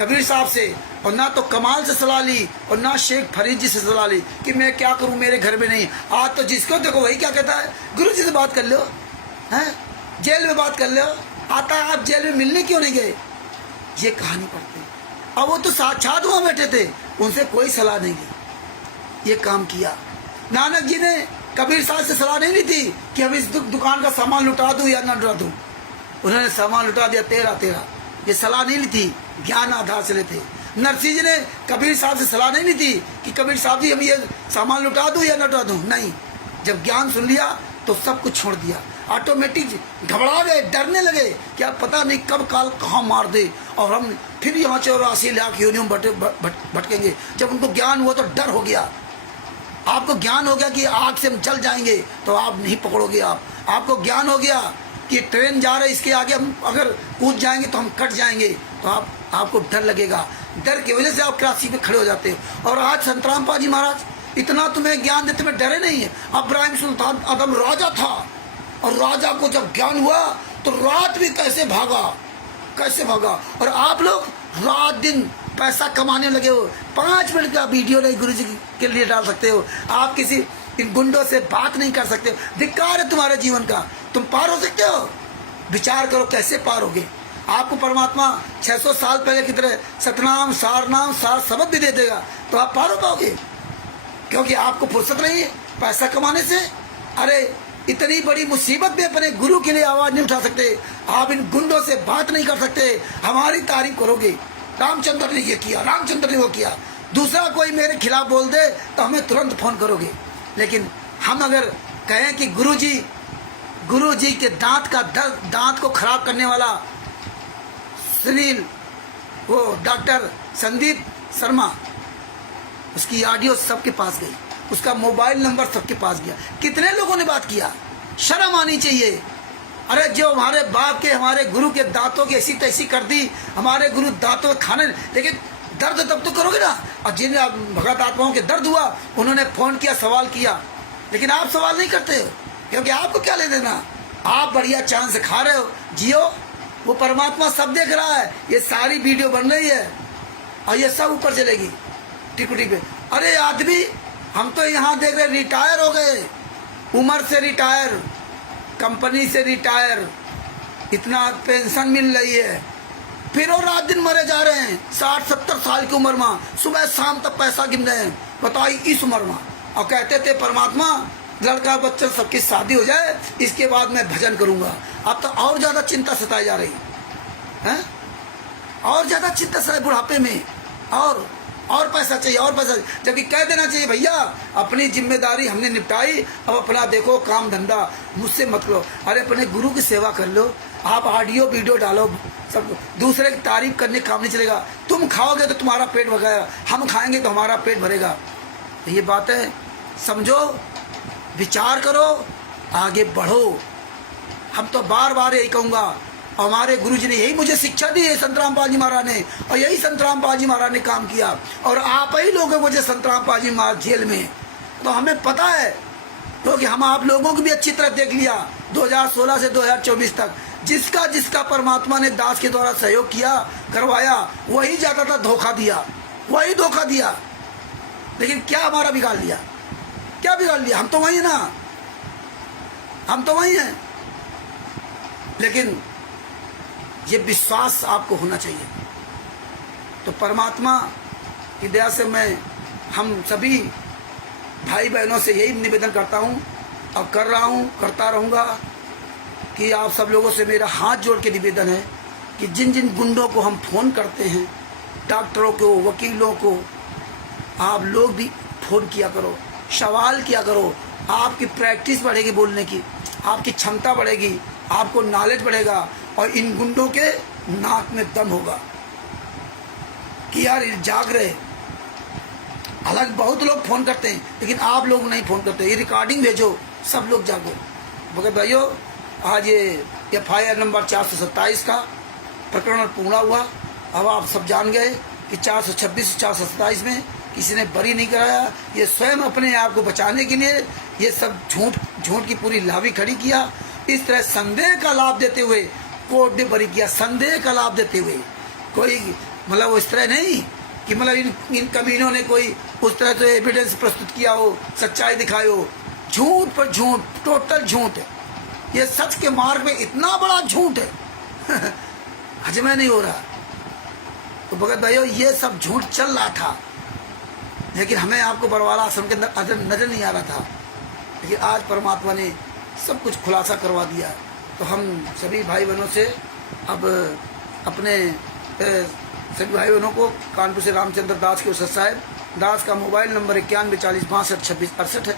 कबीर साहब से, और ना तो कमाल से सलाह ली, और ना शेख फरीद जी से सलाह ली कि मैं क्या करूं, मेरे घर में नहीं। आज तो जिसको देखो वही क्या कहता है, गुरु जी से बात कर लो, हैं जेल में बात कर लो, आता है आप जेल में मिलने क्यों नहीं गए, ये कहानी पढ़ते। अब वो तो साक्षात वहां बैठे थे, उनसे कोई सलाह नहीं ली, ये काम किया। नानक जी ने कबीर साहब से सलाह नहीं ली थी कि अब इस दुकान का सामान लुटा दूं या ना लुटा दूं, उन्होंने सामान लुटा दिया तेरा तेरा, ये सलाह नहीं ली थी, ज्ञान आधार से लेते। नरसिंह जी ने कबीर साहब से सलाह नहीं ली थी कि कबीर साहब जी हम ये सामान लुटा दूं या लुटा दूं, नहीं, जब ज्ञान सुन लिया तो सब कुछ छोड़ दिया, ऑटोमेटिक घबरा गए, डरने लगे कि अब पता नहीं कब काल कहाँ मार दे और हम फिर यहाँ 84 लाख योनियों भटकेंगे। जब उनको ज्ञान हुआ तो डर हो गया। आपको ज्ञान हो गया कि आग से हम जल जाएंगे तो आप नहीं पकड़ोगे, आपको ज्ञान हो गया कि ट्रेन जा रहा है, इसके आगे हम अगर कूद जाएंगे तो हम कट जाएंगे, तो आपको डर लगेगा, डर की वजह से आप क्रासी पे खड़े हो जाते हो। और आज संत रामपाल जी महाराज इतना तुम्हें ज्ञान देते में डरे नहीं है। इब्राहिम सुल्तान आदम राजा था, और राजा को जब ज्ञान हुआ तो रात भी कैसे भागा, और आप लोग रात दिन पैसा कमाने लगे हो। 5 मिनट का वीडियो नहीं गुरु जी के लिए डाल सकते हो, आप किसी इन गुंडों से बात नहीं कर सकते हो, धिक्कार है तुम्हारे जीवन का। तुम पार हो सकते हो, विचार करो कैसे पार होगे। आपको परमात्मा 600 साल पहले की तरह सतनाम सारनाम सार शब्द भी दे देगा तो आप पार हो पाओगे, क्योंकि आपको फुर्सत नहीं है पैसा कमाने से। अरे इतनी बड़ी मुसीबत में अपने गुरु के लिए आवाज नहीं उठा सकते, आप इन गुंडों से बात नहीं कर सकते, हमारी तारीफ करोगे, रामचंद्र ने ये किया, रामचंद्र ने वो किया, दूसरा कोई मेरे खिलाफ बोल दे तो हमें तुरंत फोन करोगे। लेकिन हम अगर कहें कि गुरु जी के दांत को खराब करने वाला सुनील, वो डॉक्टर संदीप शर्मा, उसकी ऑडियो सबके पास गई, उसका मोबाइल नंबर सबके पास गया, कितने लोगों ने बात किया, शर्म आनी चाहिए। अरे जो हमारे बाप के हमारे गुरु के दांतों की ऐसी तैसी कर दी, हमारे गुरु दांतों खाने, लेकिन दर्द तब तो करोगे ना। और जिन भगत आत्माओं के दर्द हुआ उन्होंने फोन किया, सवाल किया, लेकिन आप सवाल नहीं करते हो, क्योंकि आपको क्या ले देना, आप बढ़िया चांद से खा रहे हो, जियो, वो परमात्मा सब देख रहा है। ये सारी वीडियो बन रही है और ये सब ऊपर चलेगी टिकुटी पे। अरे आदमी, हम तो यहाँ देख रहे रिटायर हो गए, उम्र से रिटायर, कंपनी से रिटायर, इतना पेंशन मिल रही है, फिर और रात दिन मरे जा रहे हैं 60-70 साल की उम्र में, सुबह शाम तक पैसा गिन रहे हैं, बताइए इस उम्र में। और कहते थे परमात्मा लड़का बच्चा सबकी शादी हो जाए, इसके बाद मैं भजन करूंगा। अब तो और ज्यादा चिंता सताई जा रही है, और ज्यादा चिंता सताई बुढ़ापे में, और पैसा चाहिए, और पैसा, जबकि कह देना चाहिए भैया अपनी जिम्मेदारी हमने निपटाई, अब अपना देखो काम धंधा, मुझसे मत लो। अरे अपने गुरु की सेवा कर लो, आप ऑडियो वीडियो डालो, सब दूसरे की तारीफ करने काम नहीं चलेगा। तुम खाओगे तो तुम्हारा पेट भरेगा, हम खाएंगे तो हमारा पेट भरेगा। ये बात है, समझो, विचार करो, आगे बढ़ो। हम तो बार बार यही कहूँगा, हमारे गुरुजी ने यही मुझे शिक्षा दी है, संत रामपाल जी महाराज ने, और यही संत रामपाल जी महाराज ने काम किया। और आप ही लोगों को जो संत रामपाल जी महाराज जेल में, तो हमें पता है, क्योंकि हम आप लोगों को भी अच्छी तरह देख लिया 2016 से 2024 तक। जिसका परमात्मा ने दास के द्वारा सहयोग किया, करवाया, वही जाता था धोखा दिया, वही धोखा दिया। लेकिन क्या हमारा बिगाड़ लिया, क्या बिगाड़ लिया? हम तो वही है ना, हम तो वही हैं। लेकिन ये विश्वास आपको होना चाहिए। तो परमात्मा की दया से मैं हम सभी भाई बहनों से यही निवेदन करता हूँ और कर रहा हूँ, करता रहूँगा कि आप सब लोगों से मेरा हाथ जोड़ के निवेदन है कि जिन जिन गुंडों को हम फ़ोन करते हैं, डॉक्टरों को, वकीलों को, आप लोग भी फ़ोन किया करो, सवाल किया करो, आपकी प्रैक्टिस बढ़ेगी बोलने की, आपकी क्षमता बढ़ेगी, आपको नॉलेज बढ़ेगा, और इन गुंडों के नाक में दम होगा कि यार जाग रहे। अलग बहुत लोग फ़ोन करते हैं, लेकिन आप लोग नहीं फ़ोन करते। ये रिकॉर्डिंग भेजो, सब लोग जागो। भगत भाइयों, आज ये FIR नंबर 427 का प्रकरण पूरा हुआ। अब आप सब जान गए कि 426 427 में किसी ने बरी नहीं कराया। ये स्वयं अपने आप को बचाने के लिए ये सब झूठ की पूरी लावी खड़ी किया। इस तरह संदेह का लाभ देते हुए कोर्ट ने बरी किया, संदेह का लाभ देते हुए। कोई मतलब इस तरह नहीं कि मतलब इन कमीनों ने कोई उस तरह से एविडेंस प्रस्तुत किया हो, सच्चाई दिखाई हो। झूठ पर झूठ, टोटल झूठ है। ये सच के मार्ग में इतना बड़ा झूठ है हजम नहीं हो रहा। तो भगत भाइयों, ये सब झूठ चल रहा था, लेकिन हमें आपको बरवाला आश्रम के अंदर नजर नहीं आ रहा था। लेकिन आज परमात्मा ने सब कुछ खुलासा करवा दिया। तो हम सभी भाई बहनों से अब अपने सभी भाई बहनों को कानपुर से रामचंद्र दास के उस्ताद साहब दास का मोबाइल नंबर 91 40 62 26 68 है।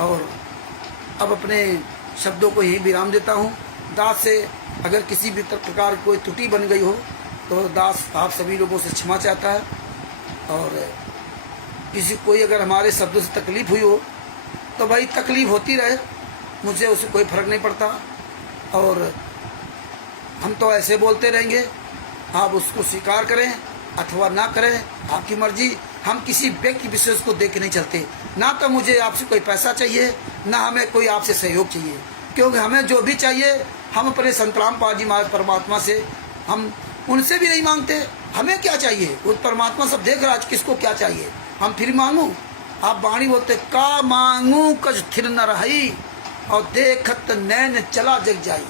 और अब अपने शब्दों को यही विराम देता हूँ। दास से अगर किसी भी प्रकार कोई त्रुटि बन गई हो तो दास आप सभी लोगों से क्षमा चाहता है। और किसी कोई अगर हमारे शब्दों से तकलीफ हुई हो तो भाई तकलीफ होती रहे, मुझे उससे कोई फर्क नहीं पड़ता। और हम तो ऐसे बोलते रहेंगे, आप उसको स्वीकार करें अथवा ना करें, आपकी मर्जी। हम किसी व्यक्ति विशेष को देख के नहीं चलते। ना तो मुझे आपसे कोई पैसा चाहिए, ना हमें कोई आपसे सहयोग चाहिए, क्योंकि हमें जो भी चाहिए हम अपने संत रामपाल जी महाराज परमात्मा से, हम उनसे भी नहीं मांगते। हमें क्या चाहिए, उस परमात्मा सब देख रहा है किसको क्या चाहिए, हम फिर मांगू। आप बाणी बोलते का मांगू कछ थिर न रही, और देखत नैन चला जग जाई,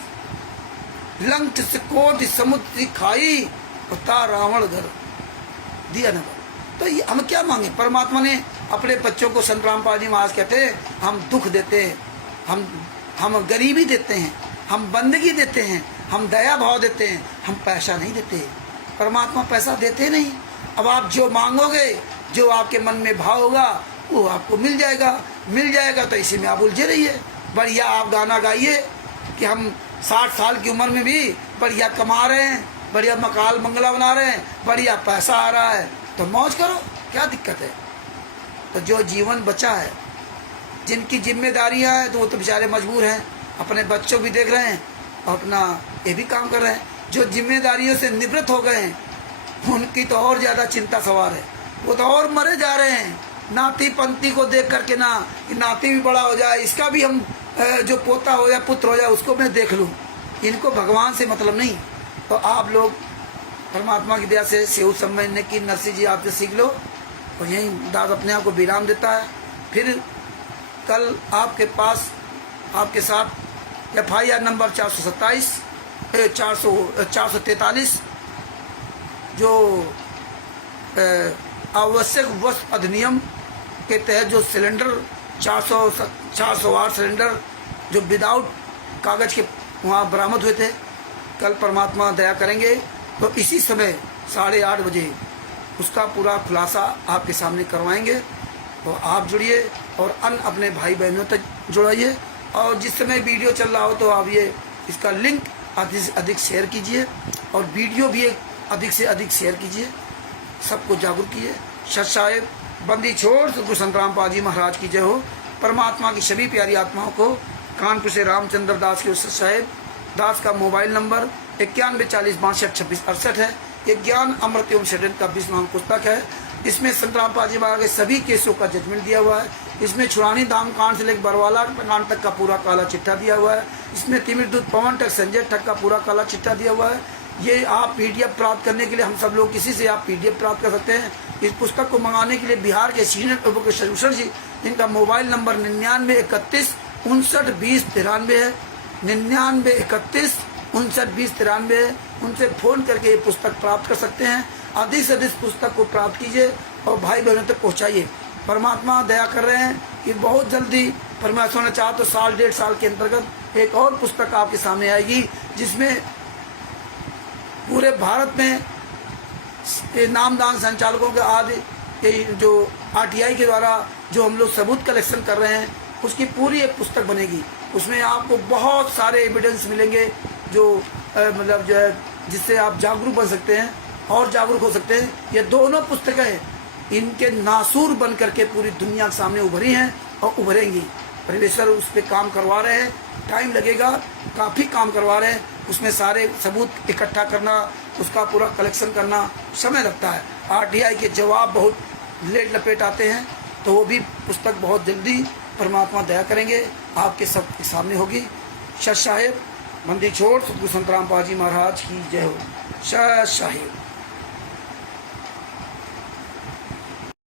लंक से कोटि समुद्र खाई, और रावण घर दिया न। तो ये हम क्या मांगे। परमात्मा ने अपने बच्चों को संत रामपाल जी महाराज कहते हैं, हम दुख देते हैं, हम गरीबी देते हैं, हम बंदगी देते हैं, हम दया भाव देते हैं, हम पैसा नहीं देते। परमात्मा पैसा देते नहीं। अब आप जो मांगोगे, जो आपके मन में भाव होगा वो आपको मिल जाएगा। मिल जाएगा तो इसी में आप उलझे रहिए। बढ़िया आप गाना गाइए कि हम 60 साल की उम्र में भी बढ़िया कमा रहे हैं, बढ़िया मकान बंगला बना रहे हैं, बढ़िया पैसा आ रहा है, तो मौज करो, क्या दिक्कत है। तो जो जीवन बचा है, जिनकी जिम्मेदारियां हैं, तो वो तो बेचारे मजबूर हैं, अपने बच्चों भी देख रहे हैं और अपना ये भी काम कर रहे हैं। जो जिम्मेदारियों से निवृत्त हो गए हैं उनकी तो और ज़्यादा चिंता सवार है, वो तो और मरे जा रहे हैं। नाती पंती को देख करके ना कि नाती भी बड़ा हो जाए, इसका भी हम जो पोता हो जाए पुत्र हो जाए उसको मैं देख लूँ। इनको भगवान से मतलब नहीं। तो आप लोग परमात्मा की दया से सेव समझने की नरसिंह जी आपसे सीख लो। और यही दास अपने आप को विराम देता है। फिर कल आपके पास आपके साथ FIR नंबर 443 जो आवश्यक वस्तु अधिनियम के तहत जो सिलेंडर 408 सिलेंडर जो विदाउट कागज़ के वहाँ बरामद हुए थे, कल परमात्मा दया करेंगे तो इसी समय 8:30 बजे उसका पूरा खुलासा आपके सामने करवाएंगे। तो आप जुड़िए और अन्य अपने भाई बहनों तक जुड़ाइए। और जिस समय वीडियो चल रहा हो तो आप ये इसका लिंक अधिक से अधिक शेयर कीजिए और वीडियो भी अधिक से अधिक शेयर कीजिए, सबको जागरूक कीजिए। सत साहेब बंदी छोड़ सतगुरु संत रामपाल जी महाराज की जय हो। परमात्मा की सभी प्यारी आत्माओं को कानपुर से रामचंद्र दास के सत साहेब दास का मोबाइल नंबर 91 40 62 26 68 है। ये ज्ञान अमृत एवं षड्यंत्र का 20 नाम पुस्तक है। इसमें संत रामपाल जी महाराज के सभी केसों का जजमेंट दिया हुआ है। इसमें छुड़ानी धाम कांड से लेकर बरवाला कांड तक का पूरा काला चिट्ठा दिया हुआ है। इसमें तिमिर दूत पवन तक संजय तक का पूरा काला चिट्ठा दिया हुआ है। ये आप PDF प्राप्त करने के लिए हम सब लोग किसी से आप PDF प्राप्त कर सकते हैं। इस पुस्तक को मंगाने के लिए बिहार के सीनियर एडवोकेट जी, जिनका मोबाइल नंबर 99 31 59 20 93 है, 99 31 59 20 93 है। उनसे फ़ोन करके ये पुस्तक प्राप्त कर सकते हैं। अधिक से अधिक पुस्तक को प्राप्त कीजिए और भाई बहनों तक पहुँचाइए। परमात्मा दया कर रहे हैं कि बहुत जल्दी परमात्मा ने चाहा तो 1.5 साल के अंतर्गत एक और पुस्तक आपके सामने आएगी, जिसमें पूरे भारत में नामदान संचालकों के आदि जो RTI के द्वारा जो हम लोग सबूत कलेक्शन कर रहे हैं उसकी पूरी एक पुस्तक बनेगी। उसमें आपको बहुत सारे एविडेंस मिलेंगे जो मतलब जो है जिससे आप जागरूक बन सकते हैं और जागरूक हो सकते हैं। ये दोनों पुस्तकें इनके नासूर बन करके पूरी दुनिया के सामने उभरी हैं और उभरेंगी। परमेश्वर उस पर काम करवा रहे हैं, टाइम लगेगा, काफ़ी काम करवा रहे हैं। उसमें सारे सबूत इकट्ठा करना, उसका पूरा कलेक्शन करना समय लगता है। आरटीआई के जवाब बहुत लेट लपेट आते हैं, तो वो भी पुस्तक बहुत जल्दी परमात्मा दया करेंगे आपके सबके सामने होगी। सत साहेब, बंदी छोड़, सतगुरु संतराम पाजी महाराज की जय हो। सत साहेब।